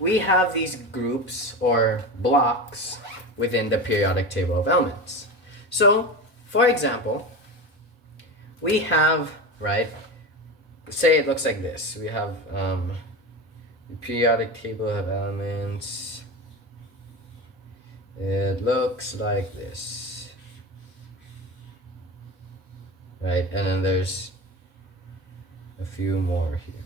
We have these groups or blocks within the periodic table of elements. So, for example, we have, say it looks like this. We have the periodic table of elements. It looks like this. Right, and then there's a few more here.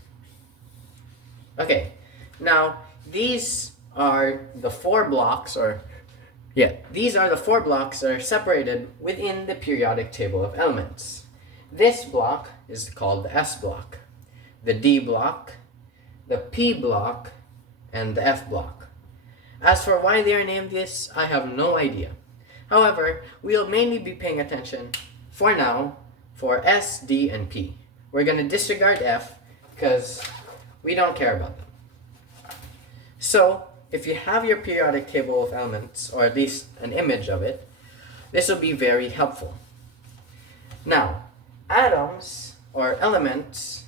Okay, now these are the 4 blocks, these are the 4 blocks that are separated within the periodic table of elements. This block is called the S block, the D block, the P block, and the F block. As for why they are named this, I have no idea. However, we'll mainly be paying attention, for now, for S, D, and P. we're going to disregard F because we don't care about them. So, if you have your periodic table of elements, or at least an image of it, this will be very helpful. Now, atoms or elements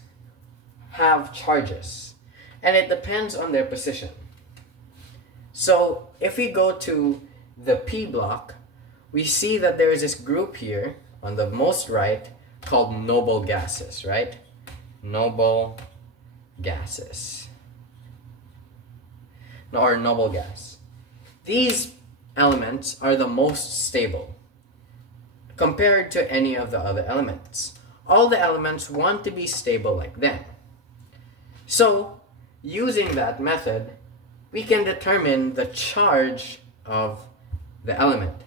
have charges, and it depends on their position. So, if we go to the P block, we see that there is this group here on the most right called noble gases, right? Noble gases. Or noble gas. These elements are the most stable compared to any of the other elements. All the elements want to be stable like them. So, using that method, we can determine the charge of the element.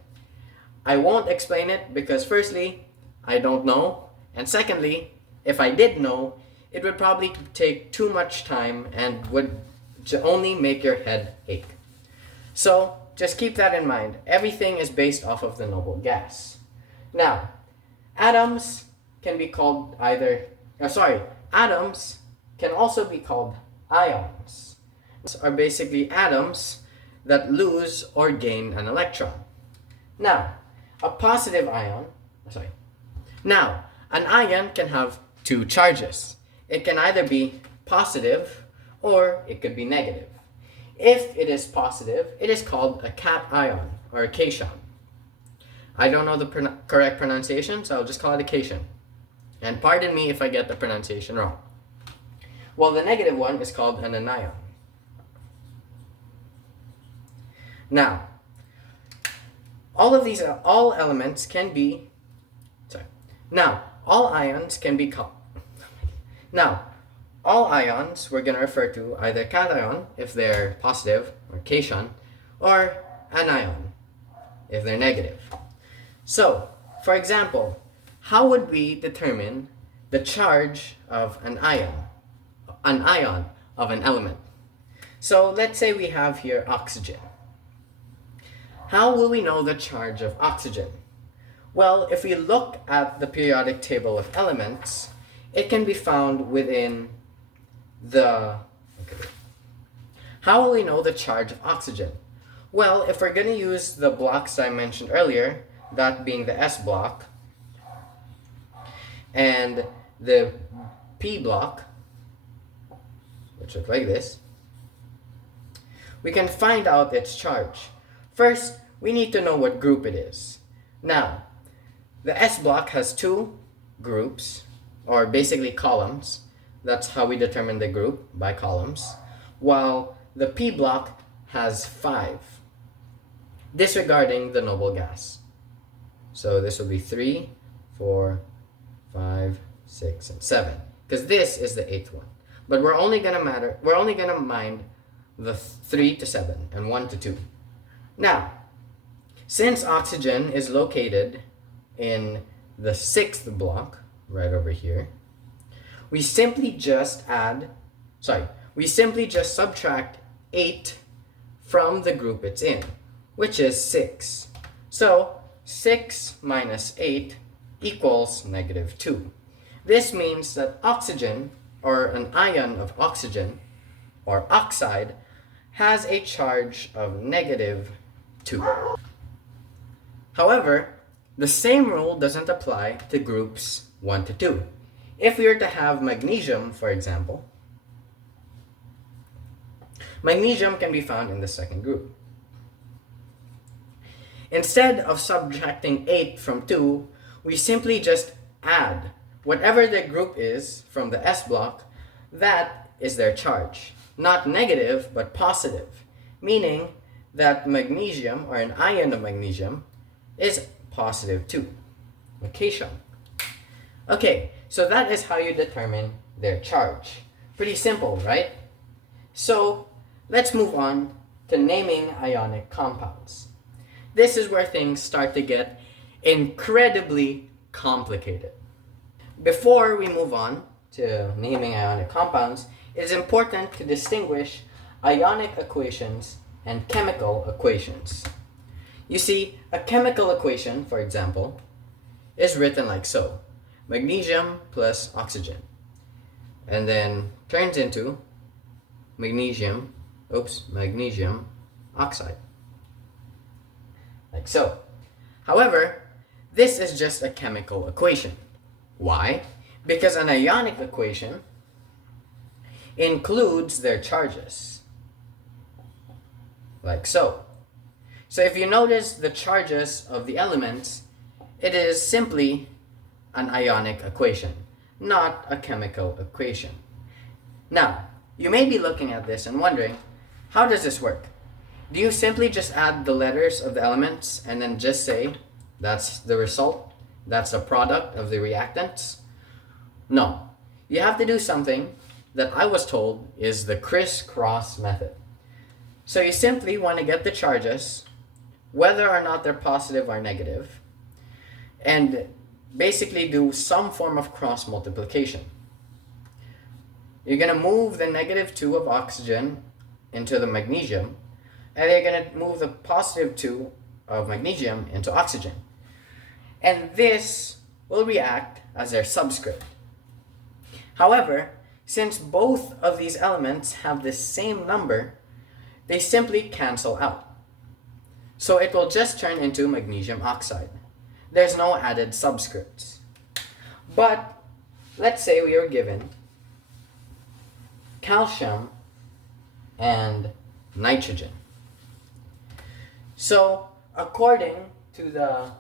I won't explain it because firstly, I don't know, and secondly, if I did know, it would probably take too much time and would only make your head ache. So, just keep that in mind. Everything is based off of the noble gas. Now, atoms can be called atoms can also be called ions. Are basically atoms that lose or gain an electron. Now, an ion can have two charges. It can either be positive or it could be negative. If it is positive, it is called a cation or a cation. I don't know the correct pronunciation, so I'll just call it a cation. And pardon me if I get the pronunciation wrong. Well, the negative one is called an anion. Now, all ions can be all ions we're going to refer to either cation if they're positive or cation, or anion if they're negative. So, for example, how would we determine the charge of an ion of an element? So, let's say we have here oxygen. How will we know the charge of oxygen? Well, if we look at the periodic table of elements, it can be found within How will we know the charge of oxygen? Well, if we're going to use the blocks I mentioned earlier, that being the S block and the P block, which looks like this, we can find out its charge. First, we need to know what group it is. Now, the S block has two groups, or basically columns. That's how we determine the group, by columns. While the P block has 5, disregarding the noble gas. So this will be 3, 4, 5, 6, and 7. Because this is the 8th one. But we're only gonna mind the 3 to 7 and 1 to 2. Now, since oxygen is located in the 6th block, right over here, we simply just subtract 8 from the group it's in, which is 6. So 6 minus 8 equals -2. This means that oxygen, or an ion of oxygen, or oxide, has a charge of -2. However, the same rule doesn't apply to groups 1 to 2. If we were to have magnesium, for example, magnesium can be found in the second group. Instead of subtracting 8 from 2, we simply just add whatever the group is from the S block. That is their charge. Not negative, but positive, meaning that magnesium, or an ion of magnesium, is +2, a cation. Okay, so that is how you determine their charge. Pretty simple, right? So let's move on to naming ionic compounds. This is where things start to get incredibly complicated. Before we move on to naming ionic compounds, it is important to distinguish ionic equations and chemical equations. You see, a chemical equation, for example, is written like so. magnesium plus oxygen, and then turns into magnesium oxide, like so. However, this is just a chemical equation. Why? Because an ionic equation includes their charges, like so. So if you notice the charges of the elements, it is simply an ionic equation, not a chemical equation. Now, you may be looking at this and wondering, how does this work? Do you simply just add the letters of the elements and then just say, that's the result, that's a product of the reactants? No. You have to do something that I was told is the crisscross method. So you simply want to get the charges, whether or not they're positive or negative, and basically do some form of cross multiplication. You're going to move the -2 of oxygen into the magnesium, and you're going to move the +2 of magnesium into oxygen. And this will react as their subscript. However, since both of these elements have the same number, they simply cancel out. So it will just turn into magnesium oxide. There's no added subscripts. But let's say we are given calcium and nitrogen. So according to the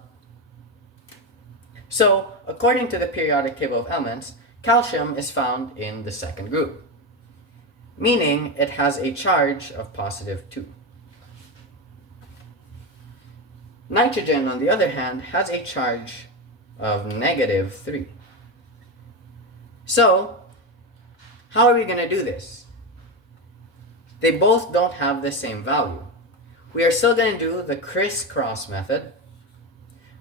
periodic table of elements, calcium is found in the second group, meaning it has a charge of +2. Nitrogen, on the other hand, has a charge of -3. So, how are we going to do this? They both don't have the same value. We are still going to do the crisscross method,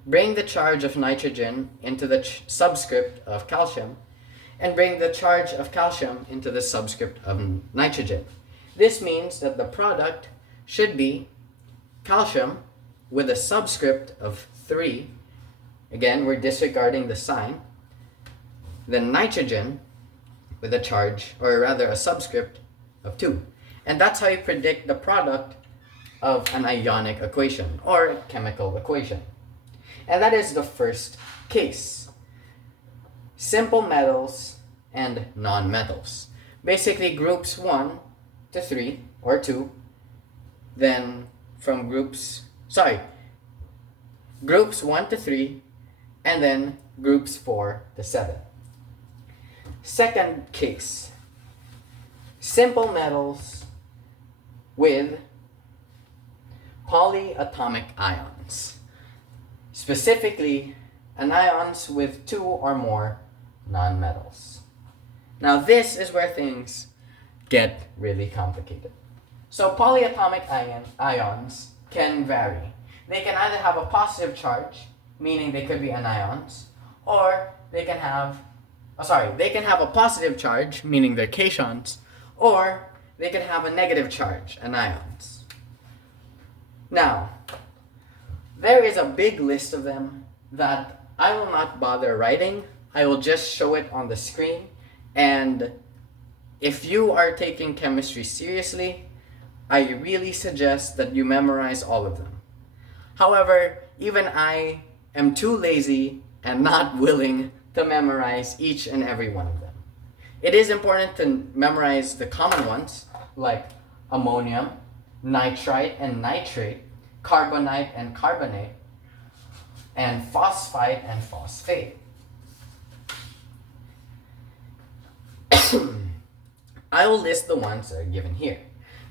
bring the charge of nitrogen into the subscript of calcium, and bring the charge of calcium into the subscript of nitrogen. This means that the product should be calcium with a subscript of 3. Again, we're disregarding the sign. Then nitrogen with a charge, or rather a subscript of 2. And that's how you predict the product of an ionic equation or a chemical equation. And that is the first case. Simple metals and non-metals. Basically groups 1 to 3 or 2. Then from groups 1 to 3, and then groups 4 to 7. Second case, simple metals with polyatomic ions, specifically anions with 2 or more nonmetals. Now this is where things get really complicated. So polyatomic ions can vary. They can either have a positive charge, meaning they could be anions, or they can have a positive charge, meaning they're cations, or they can have a negative charge, anions. Now, there is a big list of them that I will not bother writing. I will just show it on the screen, and if you are taking chemistry seriously, I really suggest that you memorize all of them. However, even I am too lazy and not willing to memorize each and every one of them. It is important to memorize the common ones like ammonium, nitrite and nitrate, carbonite and carbonate, and phosphite and phosphate. I will list the ones that are given here.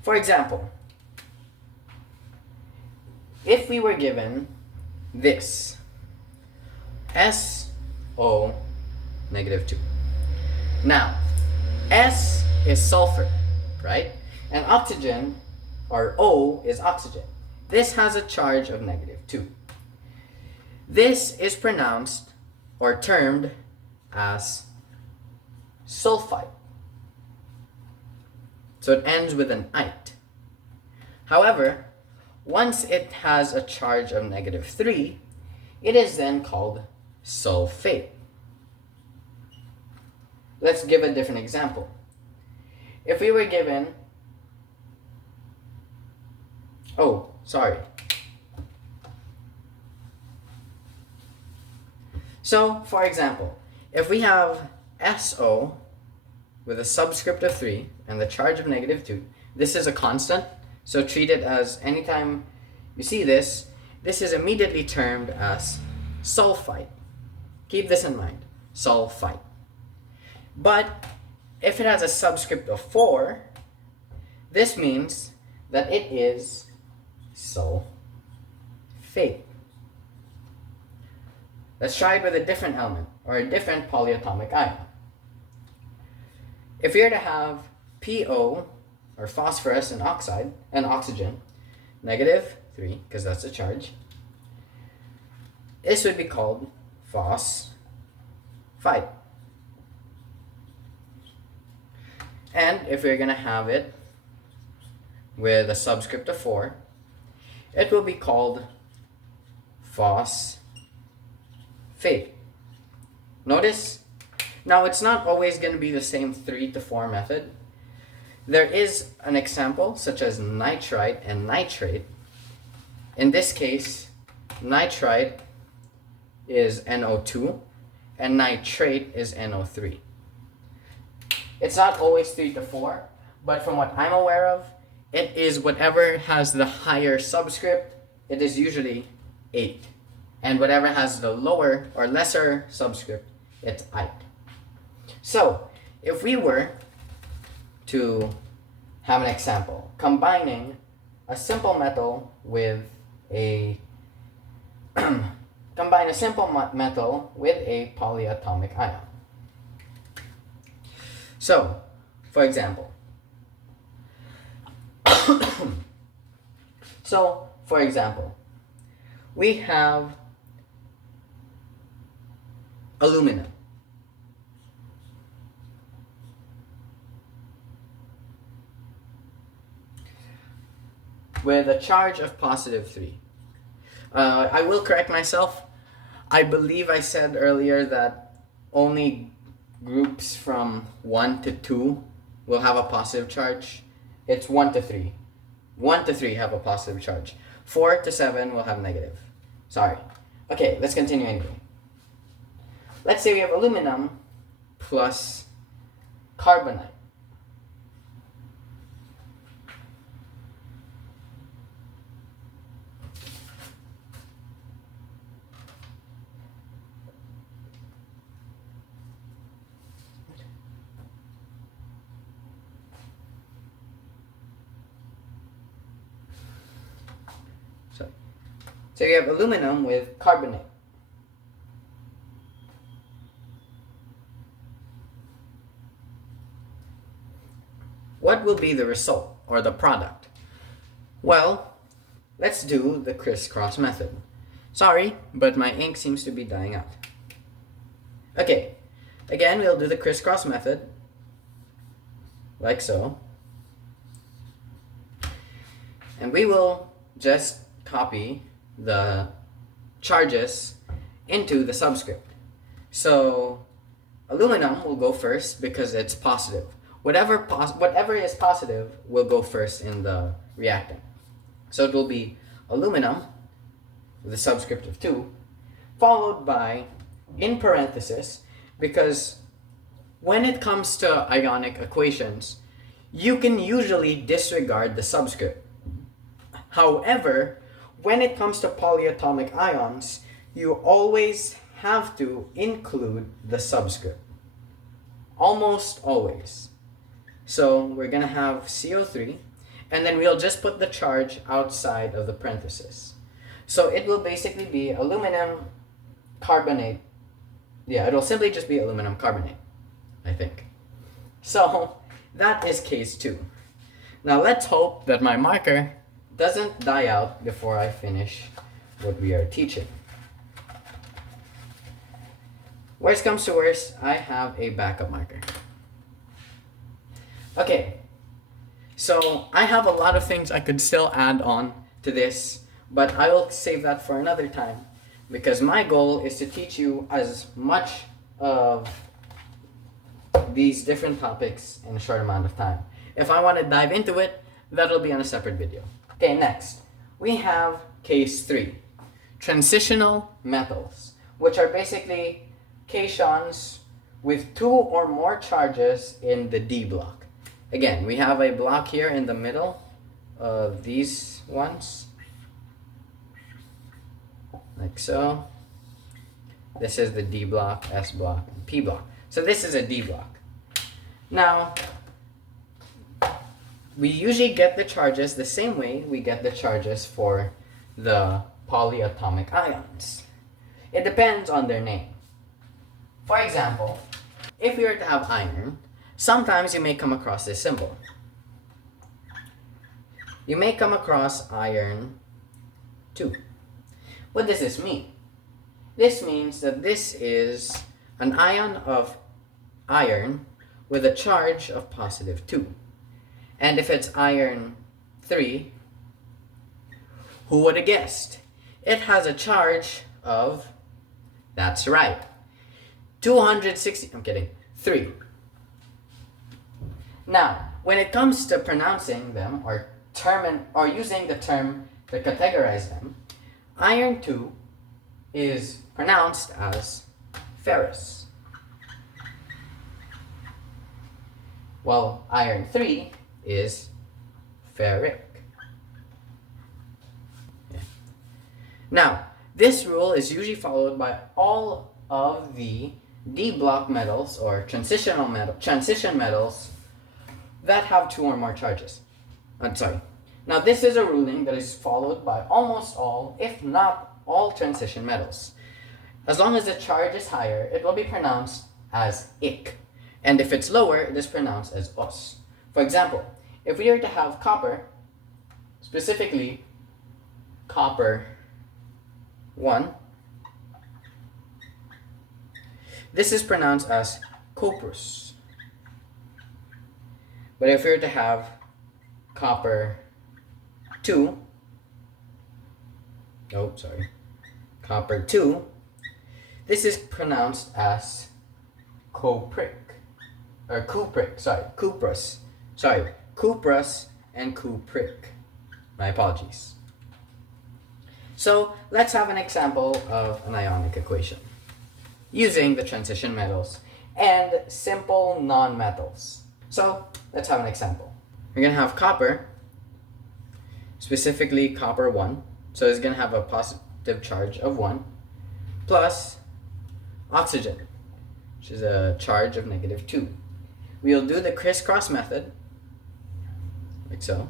For example, if we were given this, SO -2. Now, S is sulfur, right? And oxygen, or O, is oxygen. This has a charge of -2. This is pronounced or termed as sulfite. So it ends with an ite. However, once it has a charge of -3, it is then called sulfate. let's give a different example. If we were given, oh, sorry. So, for example, if we have SO with a subscript of 3 and the charge of -2, this is a constant, so treat it as anytime you see this, this is immediately termed as sulfite. Keep this in mind, sulfite. But if it has a subscript of 4, this means that it is sulfate. Let's try it with a different element or a different polyatomic ion. If we were to have PO, or phosphorus and oxide and oxygen, -3, because that's the charge, this would be called phosphite. And if we're going to have it with a subscript of 4, it will be called phosphate. Notice, now it's not always going to be the same 3 to 4 method. There is an example such as nitrite and nitrate. In this case, nitrite is NO2 and nitrate is NO3. It's not always 3 to 4, but from what I'm aware of, it is whatever has the higher subscript, it is usually 8. And whatever has the lower or lesser subscript, it's 8. So, if we were to have an example, combining a simple metal with a combine a simple metal with a polyatomic ion. So, for example, we have aluminum. With a charge of +3. I will correct myself. I believe I said earlier that only groups from 1 to 2 will have a positive charge. It's 1 to 3. 1 to 3 have a positive charge. 4 to 7 will have negative. Sorry. Okay, let's continue anyway. Let's say we have aluminum plus carbonate. So you have aluminum with carbonate. What will be the result or the product? Well, let's do the crisscross method. Sorry, but my ink seems to be dying out. Okay, again, we'll do the crisscross method, like so. And we will just copy the charges into the subscript. So aluminum will go first because it's positive. Whatever is positive will go first in the reactant. So it will be aluminum with a subscript of 2, followed by, in parentheses, because when it comes to ionic equations, you can usually disregard the subscript. However, when it comes to polyatomic ions, you always have to include the subscript. Almost always. So we're going to have CO3, and then we'll just put the charge outside of the parenthesis. So it will basically be aluminum carbonate. Yeah, it'll simply just be aluminum carbonate, I think. So that is case 2. Now let's hope that my marker doesn't die out before I finish what we are teaching. Worst comes to worst, I have a backup marker. Okay, so I have a lot of things I could still add on to this, but I will save that for another time because my goal is to teach you as much of these different topics in a short amount of time. If I want to dive into it, that'll be on a separate video. Okay, next, we have case 3, transitional metals, which are basically cations with 2 or more charges in the D block. Again, we have a block here in the middle of these ones, like so. This is the D block, S block, and P block. So this is a D block. Now, we usually get the charges the same way we get the charges for the polyatomic ions. It depends on their name. For example, if we were to have iron, sometimes you may come across this symbol. You may come across iron 2. What does this mean? This means that this is an ion of iron with a charge of positive 2. And if it's iron 3, who would have guessed? It has a charge of, that's right, 260, I'm kidding, 3. Now, when it comes to pronouncing them or using the term to categorize them, iron 2 is pronounced as ferrous, while iron 3 is ferric. Yeah. Now, this rule is usually followed by all of the D block metals or transition metals that have 2 or more charges. I'm sorry. Now, this is a ruling that is followed by almost all, if not all, transition metals. As long as the charge is higher, it will be pronounced as ik. And if it's lower, it is pronounced as os. For example, if we were to have copper, specifically copper 1, this is pronounced as coprus. But if we were to have copper 2, copper 2, this is pronounced as cuprous and cupric. My apologies. So let's have an example of an ionic equation using the transition metals and simple non-metals. So let's have an example. We're going to have copper, specifically copper 1, so it's going to have a positive charge of 1, plus oxygen, which is a charge of negative 2. We'll do the crisscross method, like so.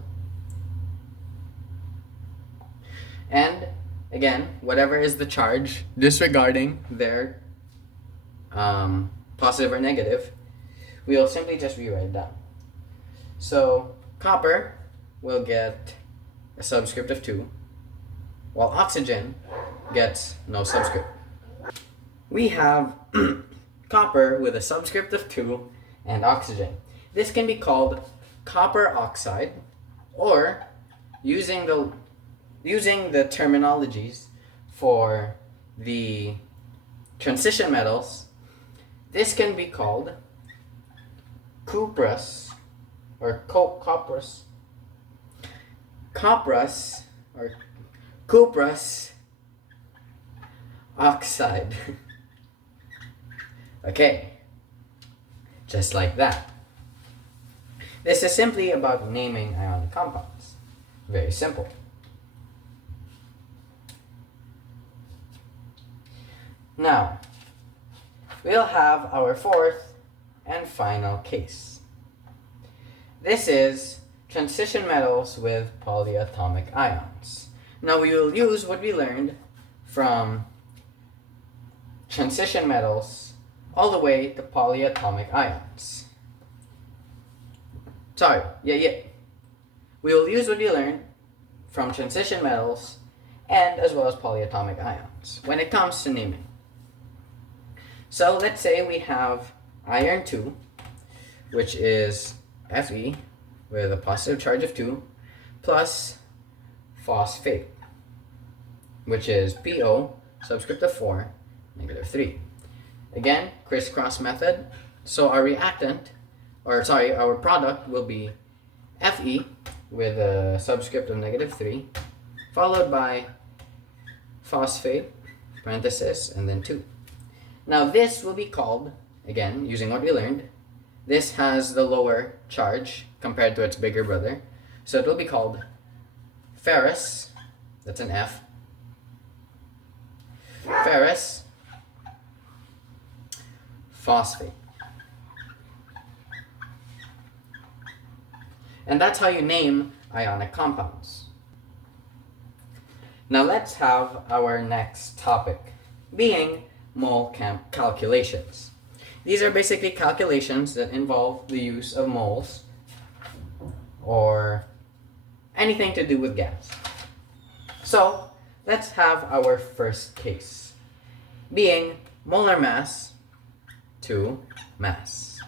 And again, whatever is the charge, disregarding their positive or negative, we'll simply just rewrite it down. So copper will get a subscript of 2, while oxygen gets no subscript. We have copper with a subscript of 2 and oxygen. This can be called copper oxide, or using the terminologies for the transition metals, this can be called cuprous oxide. Okay, just like that. This is simply about naming ionic compounds. Very simple. Now, we'll have our fourth and final case. This is transition metals with polyatomic ions. Now we will use what we learned from transition metals all the way to polyatomic ions. We will use what we learned from transition metals and as well as polyatomic ions when it comes to naming. So let's say we have iron 2, which is Fe with a positive charge of 2, plus phosphate, which is Po, subscript of 4, negative 3. Again, crisscross method, So our reactant, or sorry, our product will be Fe with a subscript of -3, followed by phosphate, parenthesis, and then 2. Now this will be called, again, using what we learned, this has the lower charge compared to its bigger brother, so it will be called ferrous, that's an F, ferrous phosphate. And that's how you name ionic compounds. Now let's have our next topic, being mole calculations. These are basically calculations that involve the use of moles or anything to do with gas. So let's have our first case, being molar mass to mass.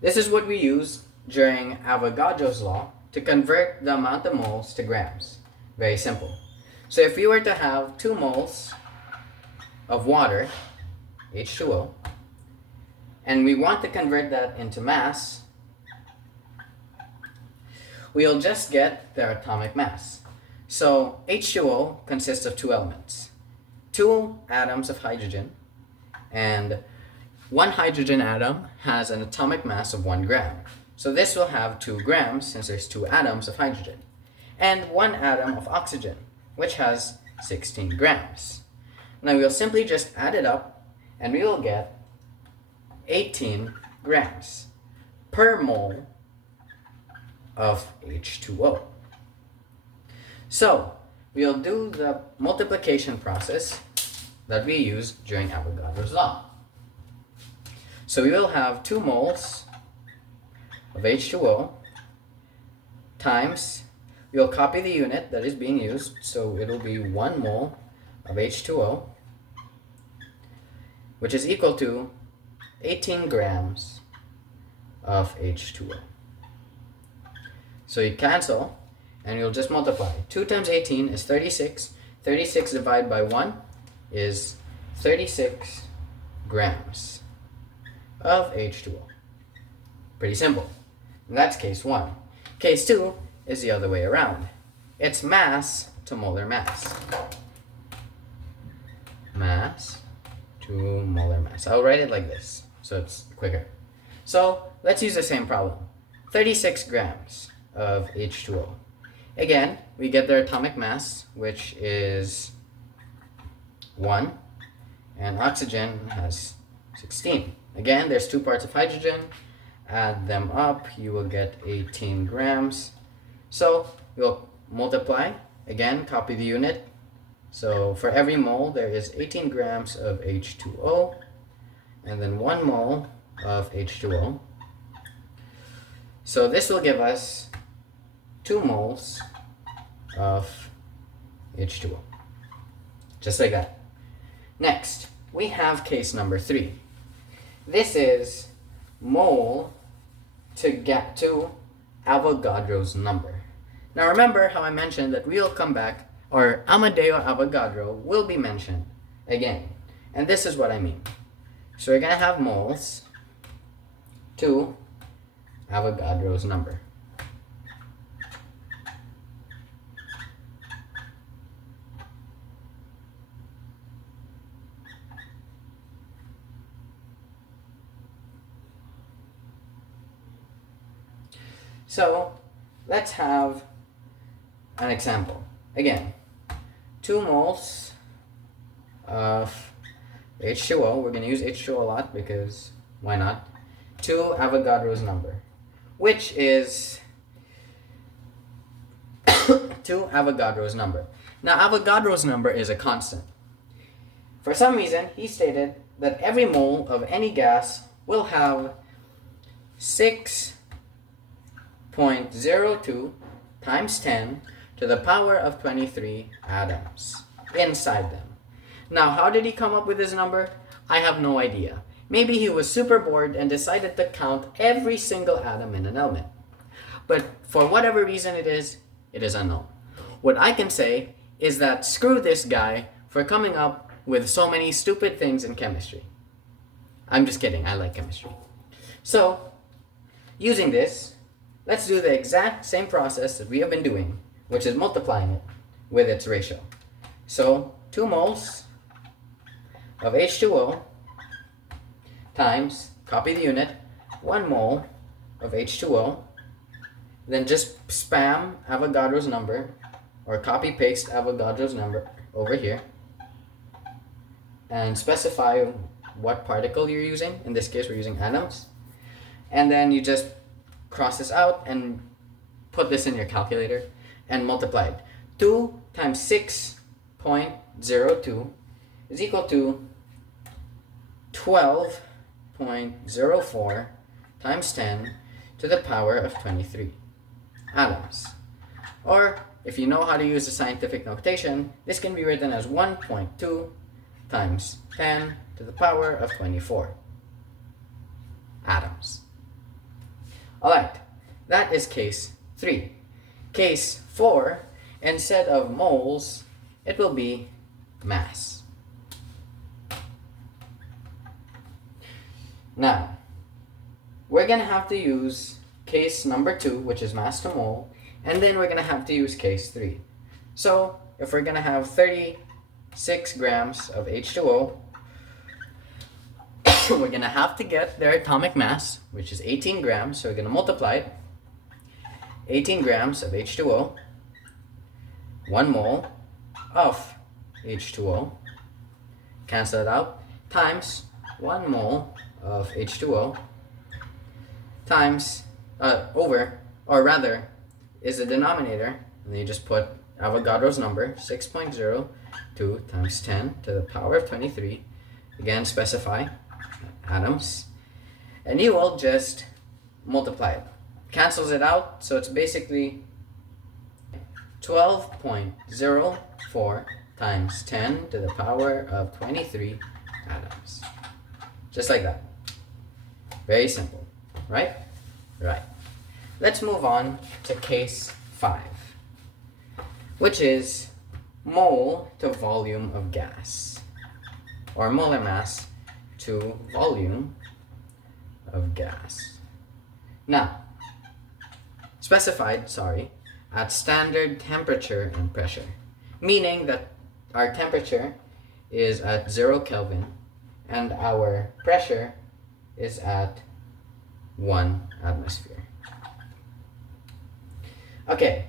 This is what we use during Avogadro's law to convert the amount of moles to grams. Very simple. So if we were to have 2 moles of water, H2O, and we want to convert that into mass, we'll just get their atomic mass. So H2O consists of 2 elements, 2 atoms of hydrogen, and 1 hydrogen atom has an atomic mass of 1 gram. So this will have 2 grams since there's 2 atoms of hydrogen, and 1 atom of oxygen, which has 16 grams. Now we'll simply just add it up and we will get 18 grams per mole of H2O. So we'll do the multiplication process that we used during Avogadro's law. So we will have 2 moles of H2O times, we'll copy the unit that is being used, so it'll be 1 mole of H2O, which is equal to 18 grams of H2O. So you cancel, and you'll just multiply. 2 times 18 is 36. 36 divided by 1 is 36 grams of H2O. Pretty simple. And that's case 1. Case 2 is the other way around. It's mass to molar mass. Mass to molar mass. I'll write it like this so it's quicker. So let's use the same problem. 36 grams of H2O. Again, we get their atomic mass, which is 1, and oxygen has 16. Again, there's 2 parts of hydrogen. Add them up, you will get 18 grams. So we'll multiply. Again, copy the unit. So for every mole, there is 18 grams of H2O, and then 1 mole of H2O. So this will give us 2 moles of H2O. Just like that. Next, we have case number 3. This is mole to Avogadro's number. Now remember how I mentioned that we'll come back, or Amadeo Avogadro will be mentioned again. And this is what I mean. So we're going to have moles to Avogadro's number. So let's have an example. Again, 2 moles of H2O. We're going to use H2O a lot because why not? To Avogadro's number, which is to Avogadro's number. Now Avogadro's number is a constant. For some reason, he stated that every mole of any gas will have 6.02 times 10 to the power of 23 atoms inside them. Now, how did he come up with this number? I have no idea. Maybe he was super bored and decided to count every single atom in an element. But for whatever reason it is unknown. What I can say is that screw this guy for coming up with so many stupid things in chemistry. I'm just kidding, I like chemistry. So, using this, let's do the exact same process that we have been doing, which is multiplying it with its ratio. So, 2 moles of H2O times, copy the unit, 1 mole of H2O, then just spam Avogadro's number, or copy paste Avogadro's number over here, and specify what particle you're using. In this case, we're using atoms. And then you just cross this out and put this in your calculator and multiply it. 2 times 6.02 is equal to 12.04 times 10 to the power of 23 atoms. Or, if you know how to use the scientific notation, this can be written as 1.2 times 10 to the power of 24 atoms. Alright, that is case 3. Case 4, instead of moles, it will be mass. Now, we're going to have to use case number 2, which is mass to mole, and then we're going to have to use case 3. So, if we're going to have 36 grams of H2O, we're going to have to get their atomic mass, which is 18 grams, so we're going to multiply it. 18 grams of H2O, 1 mole of H2O, cancel it out, times 1 mole of H2O, times, over, or rather, is the denominator, and then you just put Avogadro's number, 6.02 times 10 to the power of 23, again specify atoms, and you will just multiply it. Cancels it out, so it's basically 12.04 times 10 to the power of 23 atoms. Just like that. Very simple, right? Right. Let's move on to case 5, which is mole to volume of gas, or molar mass to volume of gas. Now, specified, at standard temperature and pressure, meaning that our temperature is at 0 Kelvin and our pressure is at 1 atmosphere. Okay,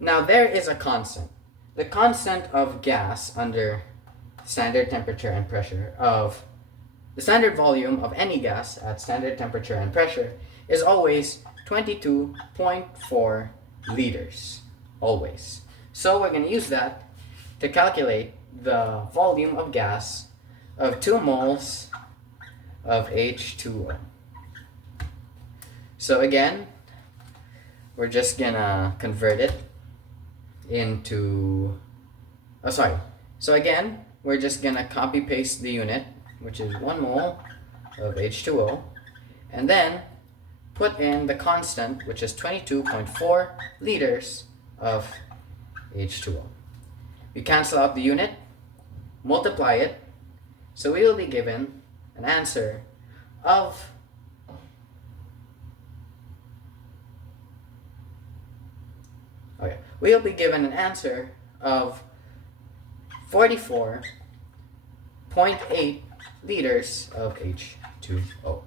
now there is a constant. The constant of gas under standard temperature and pressure of the standard volume of any gas at standard temperature and pressure is always 22.4 liters. Always. So we're going to use that to calculate the volume of gas of 2 moles of H2O. So again, we're just gonna convert it into, so again, we're just gonna copy paste the unit, which is 1 mole of H2O, and then put in the constant, which is 22.4 liters of H2O. We cancel out the unit, multiply it, so we will be given an answer of we will be given an answer of 44.8 liters of H2O.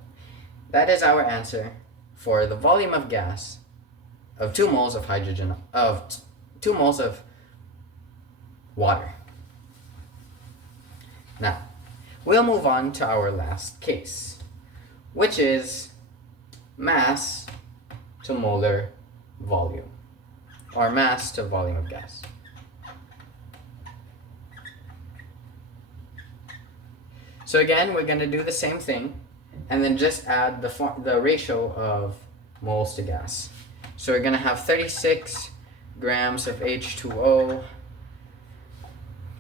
That is our answer for the volume of gas of 2 moles of hydrogen, of 2 moles of water. Now, we'll move on to our last case, which is mass to molar volume, or mass to volume of gas. So again, we're going to do the same thing, and then just add the ratio of moles to gas. So we're going to have 36 grams of H2O,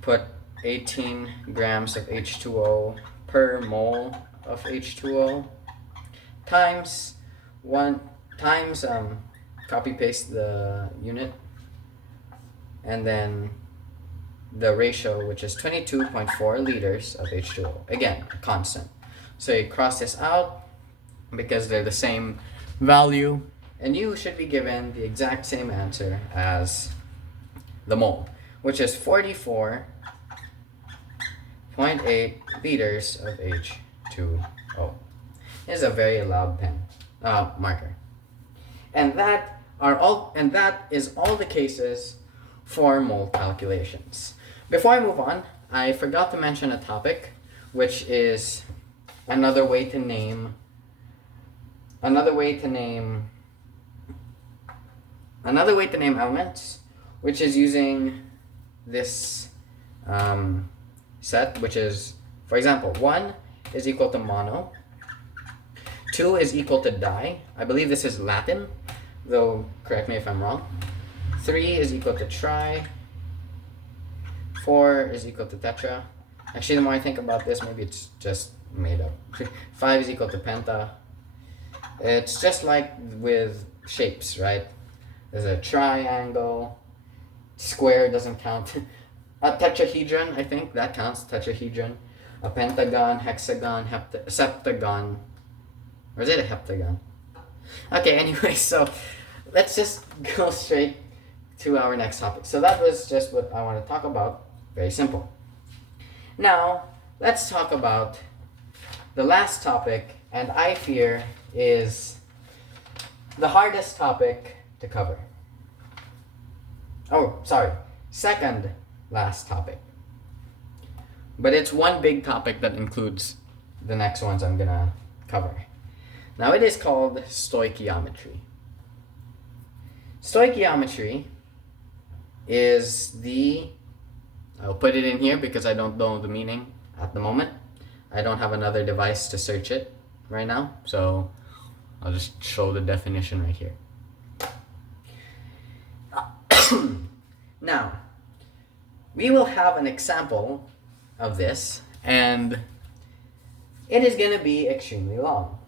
put 18 grams of H2O per mole of H2O, times copy paste the unit, and then the ratio, which is 22.4 liters of H2O. Again, constant. So you cross this out because they're the same value, and you should be given the exact same answer as the mole, which is 44.8 liters of H2O. This is a very loud pen marker, and that is all the cases for mole calculations. Before I move on, I forgot to mention a topic, which is another way to name elements, which is using this set, which is, for example, 1 is equal to mono, 2 is equal to di. I believe this is Latin, though correct me if I'm wrong. 3 is equal to tri. 4 is equal to tetra. Actually, the more I think about this, maybe it's just made up. 5 is equal to penta. It's just like with shapes, right? There's a triangle, square doesn't count. A tetrahedron, I think that counts, tetrahedron. A pentagon, hexagon, septagon. Or is it a heptagon? Okay, anyway, so let's just go straight to our next topic. So that was just what I want to talk about. Very simple. Now, let's talk about the last topic, and I fear is the hardest topic to cover. Oh, sorry. Second last topic. But it's one big topic that includes the next ones I'm gonna cover. Now it is called stoichiometry. Stoichiometry is I'll put it in here because I don't know the meaning at the moment. I don't have another device to search it right now, so I'll just show the definition right here. Now, we will have an example of this, and it is going to be extremely long.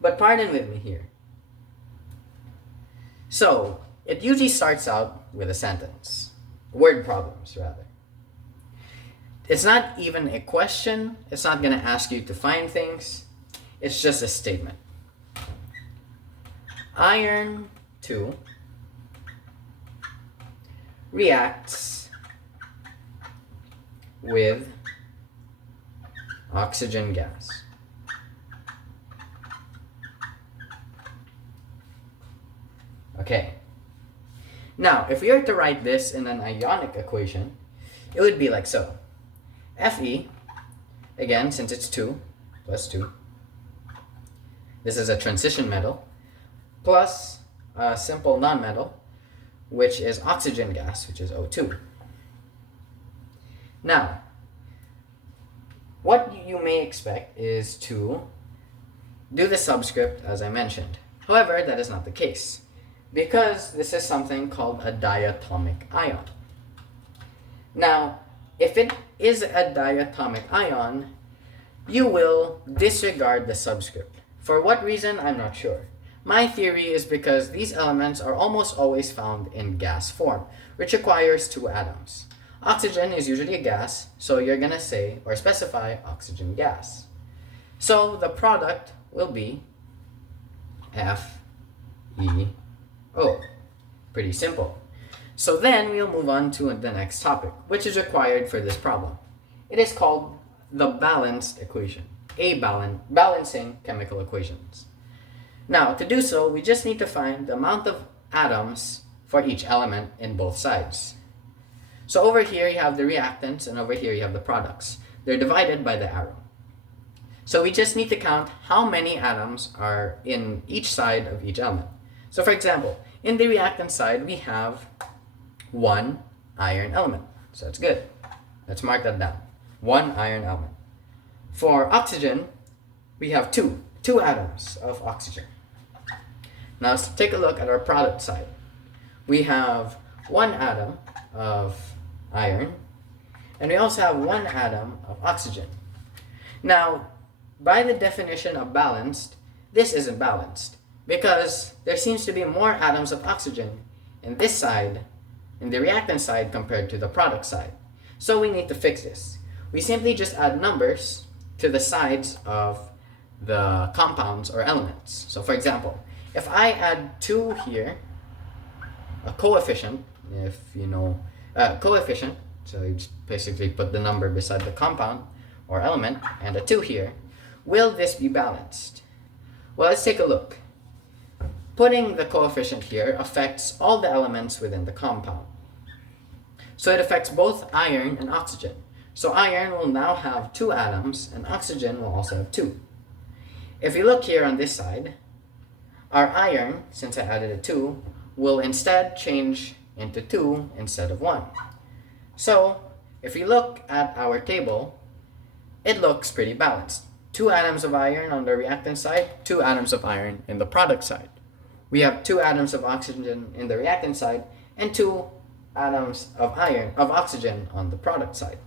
But pardon with me here. So, it usually starts out with a sentence. Word problems, rather. It's not even a question. It's not going to ask you to find things. It's just a statement. Iron 2 reacts with oxygen gas. Okay. Now, if we were to write this in an ionic equation, it would be like so. Fe, again, since it's 2, plus 2. This is a transition metal, plus a simple nonmetal, which is oxygen gas, which is O2. Now, what you may expect is to do the subscript as I mentioned. However, that is not the case, because this is something called a diatomic ion. Now, if it is a diatomic ion, you will disregard the subscript. For what reason, I'm not sure. My theory is because these elements are almost always found in gas form, which requires 2 atoms. Oxygen is usually a gas, so you're going to say or specify oxygen gas. So the product will be FeO. Pretty simple. So then we'll move on to the next topic, which is required for this problem. It is called the balanced equation, balancing chemical equations. Now, to do so, we just need to find the amount of atoms for each element in both sides. So over here you have the reactants, and over here you have the products. They're divided by the arrow. So we just need to count how many atoms are in each side of each element. So for example, in the reactant side, we have 1 iron element. So that's good. Let's mark that down. 1 iron element. For oxygen, we have 2 atoms of oxygen. Now let's take a look at our product side. We have 1 atom of iron, and we also have 1 atom of oxygen. Now, by the definition of balanced, this isn't balanced because there seems to be more atoms of oxygen in this side in the reactant side compared to the product side. So we need to fix this. We simply just add numbers to the sides of the compounds or elements. So for example, if I add 2 here, a coefficient, if you know coefficient, so you just basically put the number beside the compound or element and a 2 here, will this be balanced? Well, let's take a look. Putting the coefficient here affects all the elements within the compound. So it affects both iron and oxygen. So iron will now have 2 atoms and oxygen will also have 2. If you look here on this side, our iron, since I added a 2, will instead change into 2 instead of 1. So if you look at our table, it looks pretty balanced. 2 atoms of iron on the reactant side, 2 atoms of iron in the product side. We have 2 atoms of oxygen in the reactant side and 2 atoms of oxygen on the product side.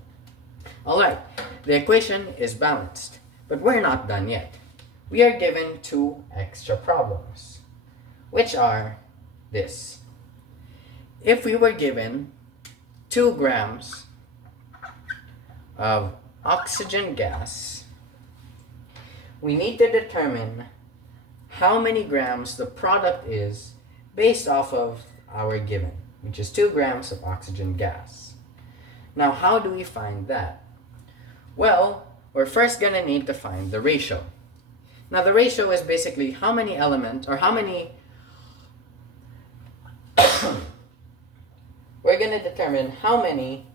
Alright, the equation is balanced, but we're not done yet. We are given 2 extra problems, which are this. If we were given 2 grams of oxygen gas, we need to determine how many grams the product is based off of our given, which is 2 grams of oxygen gas. Now, how do we find that? Well, we're first going to need to find the ratio. Now, the ratio is basically how many elements, or how many we're going to determine how many.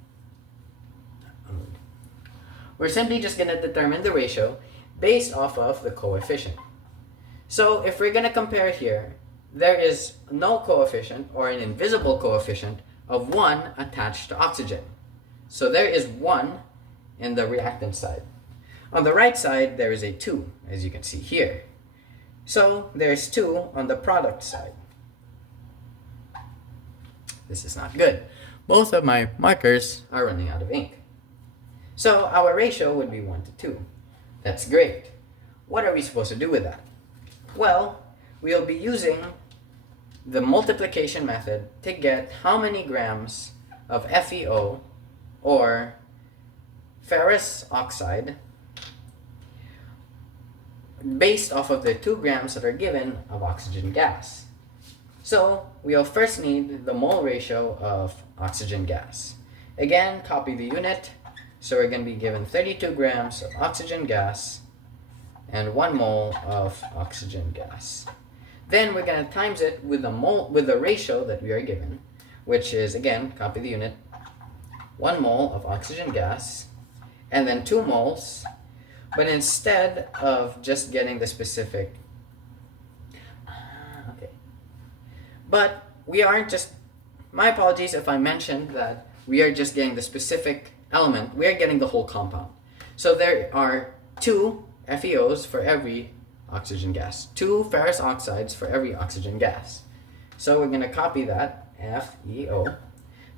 We're simply just going to determine the ratio based off of the coefficient. So if we're going to compare here, there is no coefficient or an invisible coefficient of 1 attached to oxygen. So there is 1 in the reactant side. On the right side, there is a 2, as you can see here. So there's 2 on the product side. This is not good. Both of my markers are running out of ink. So our ratio would be 1 to 2. That's great. What are we supposed to do with that? Well, we'll be using the multiplication method to get how many grams of FeO, or ferrous oxide, based off of the 2 grams that are given of oxygen gas. So we'll first need the mole ratio of oxygen gas. Again, copy the unit. So we're going to be given 32 grams of oxygen gas and 1 mole of oxygen gas. Then we're going to times it with the ratio that we are given, which is, again, copy the unit, 1 mole of oxygen gas and then 2 moles. But instead of just getting the specific, but we aren't just, my apologies if I mentioned that we are just getting the specific element, we are getting the whole compound. So there are 2 FeOs for every oxygen gas, 2 ferrous oxides for every oxygen gas. So we're going to copy that, FeO,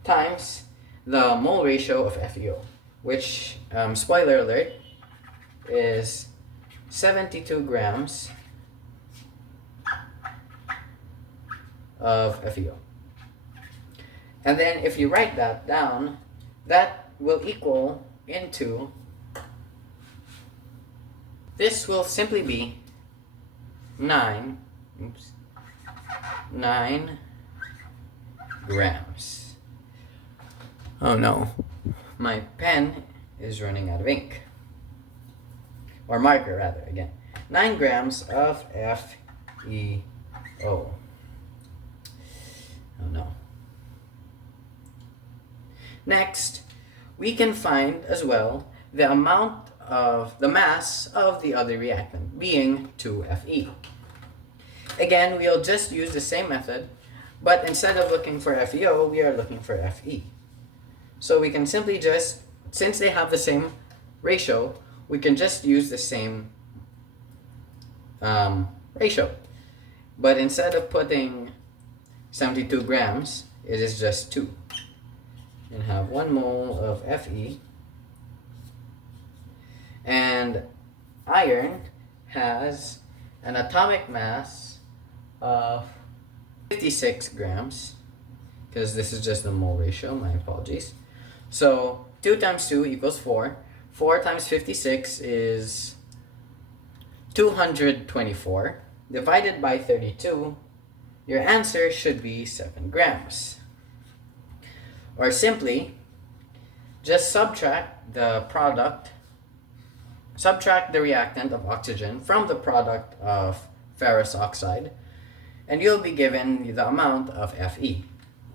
times the mole ratio of FeO, which, spoiler alert, is 72 grams of FeO. And then if you write that down, that will equal into, this will simply be 9 grams. Oh no, my pen is running out of ink. Or marker rather, again. 9 grams of FeO. Oh no. Next, we can find as well the amount of the mass of the other reactant, being 2Fe. Again, we'll just use the same method, but instead of looking for FeO, we are looking for Fe. So we can simply just, since they have the same ratio, we can just use the same ratio. But instead of putting 72 grams, it is just 2. And have 1 mole of Fe. And iron has an atomic mass of 56 grams. because this is just the mole ratio, my apologies. So 2 times 2 equals 4. 4 times 56 is 224. Divided by 32, your answer should be 7 grams. Or simply, just subtract the reactant of oxygen from the product of ferrous oxide, and you'll be given the amount of Fe,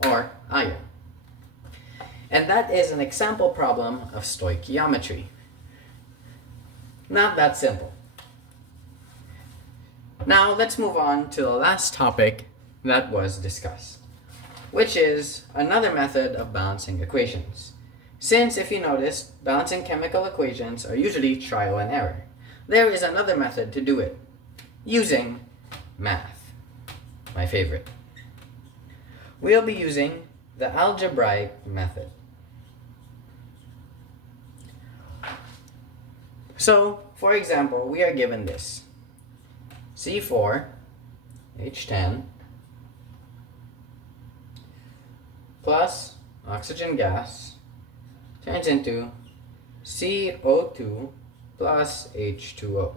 or iron. And that is an example problem of stoichiometry. Not that simple. Now let's move on to the last topic that was discussed, which is another method of balancing equations. Since, if you notice, balancing chemical equations are usually trial and error, there is another method to do it, using math, my favorite. We'll be using the algebraic method. So, for example, we are given this. C4H10 plus oxygen gas turns into CO2 plus H2O.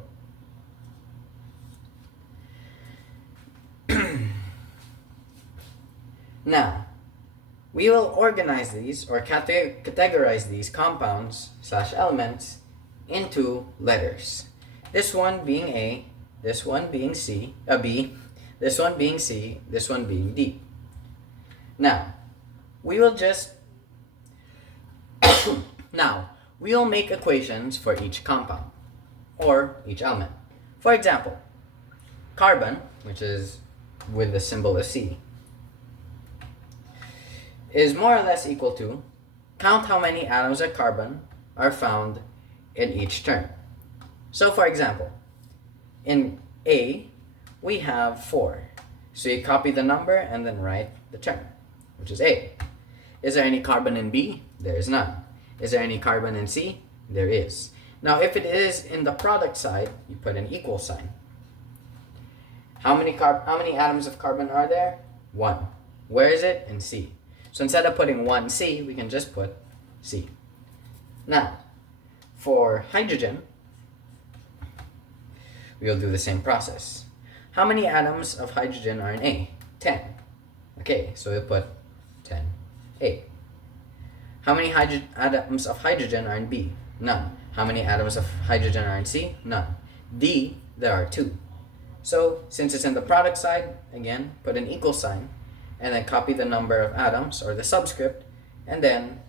Now, we will organize these or categorize these compounds / elements into letters. This one being A, this one being B, this one being C, this one being D. Now, we will make equations for each compound or each element. For example, carbon, which is with the symbol of C, is more or less equal to, count how many atoms of carbon are found in each term. So for example, in A, we have 4. So you copy the number and then write the term, which is A. Is there any carbon in B? There is none. Is there any carbon in C? There is. Now if it is in the product side, you put an equal sign. How many atoms of carbon are there? 1. Where is it? In C. So instead of putting 1C, we can just put C. Now, for hydrogen, we'll do the same process. How many atoms of hydrogen are in A? 10. Okay, so we'll put 10A. How many atoms of hydrogen are in B? None. How many atoms of hydrogen are in C? None. D, there are 2. So, since it's in the product side, again, put an equal sign, and then copy the number of atoms, or the subscript, and then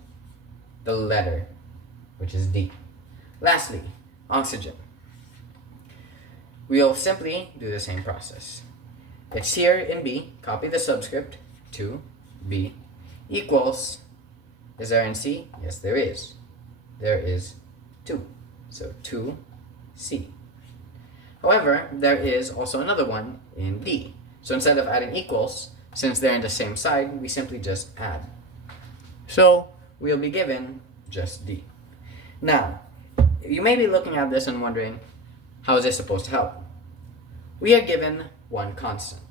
the letter, which is D. Lastly, oxygen. We'll simply do the same process. It's here in B, copy the subscript, 2B, equals, is there in C? Yes, there is. There is 2, so 2C. However, there is also another one in D. So instead of adding equals, since they're in the same side, we simply just add. So we'll be given just D. Now, you may be looking at this and wondering, how is this supposed to help? We are given one constant,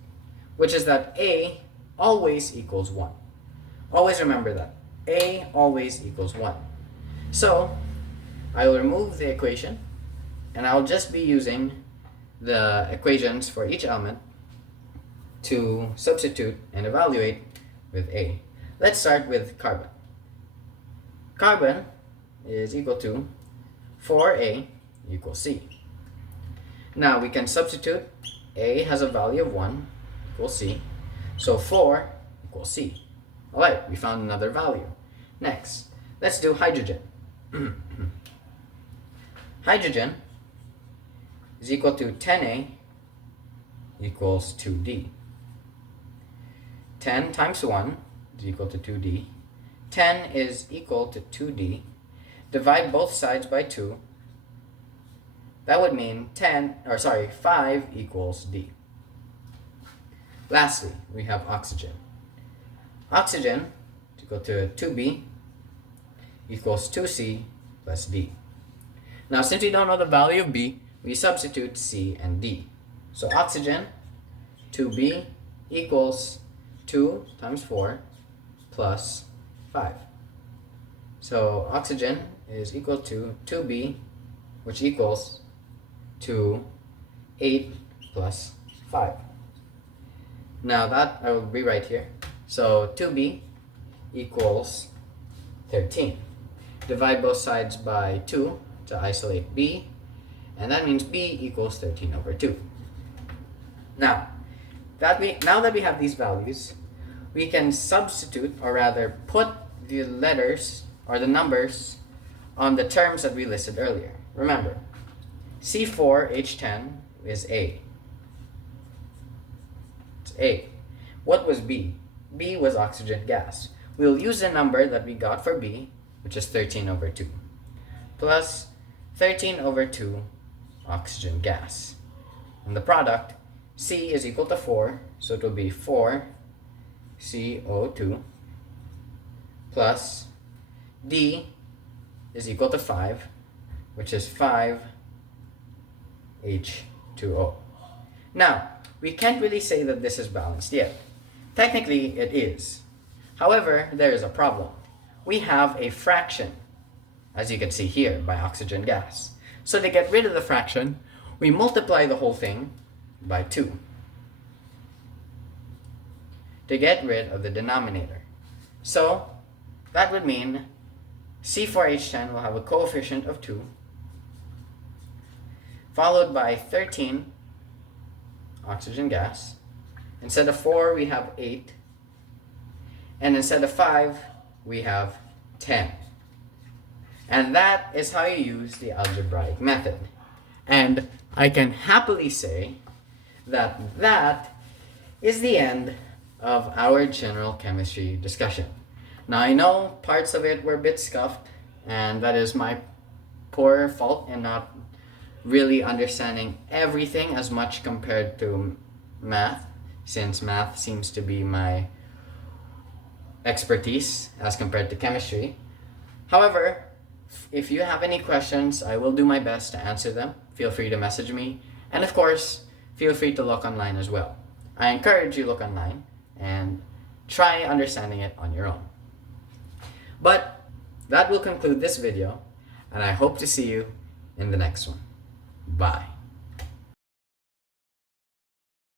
which is that A always equals 1. Always remember that. A always equals 1. So I will remove the equation, and I'll just be using the equations for each element to substitute and evaluate with A. Let's start with carbon. Carbon is equal to 4A equals C. Now we can substitute. A has a value of 1 equals C. So 4 equals C. Alright, we found another value. Next, let's do hydrogen. Hydrogen is equal to 10A equals 2D. 10 times 1 is equal to 2D. 10 is equal to 2D. Divide both sides by 2. That would mean 5 equals D. Lastly, we have oxygen. Oxygen is equal to 2B equals 2C plus D. Now, since we don't know the value of B, we substitute C and D. So oxygen, 2B equals 2 times 4 plus 5. So oxygen is equal to 2B, which equals to 8 plus 5. Now that I will rewrite here. So 2B equals 13. Divide both sides by 2 to isolate B, and that means B equals 13 over 2. Now that we have these values, we can substitute, or rather put the letters or the numbers on the terms that we listed earlier. Remember, C4H10 is A. It's A. What was B? B was oxygen gas. We'll use the number that we got for B, which is 13 over 2, plus 13 over 2 oxygen gas. And the product, C is equal to 4, so it will be 4 CO2 plus D is equal to 5, which is 5 H2O. Now, we can't really say that this is balanced yet. Technically, it is. However, there is a problem. We have a fraction, as you can see here, by oxygen gas. So to get rid of the fraction, we multiply the whole thing by 2 to get rid of the denominator. So that would mean C4H10 will have a coefficient of 2, followed by 13 oxygen gas. Instead of 4, we have 8. And instead of 5, we have 10. And that is how you use the algebraic method. And I can happily say that that is the end of our general chemistry discussion. Now I know parts of it were a bit scuffed, and that is my poor fault in not really understanding everything as much compared to math, since math seems to be my expertise as compared to chemistry. However, if you have any questions, I will do my best to answer them. Feel free to message me, and of course, feel free to look online as well. I encourage you to look online and try understanding it on your own. But that will conclude this video, and I hope to see you in the next one. Bye.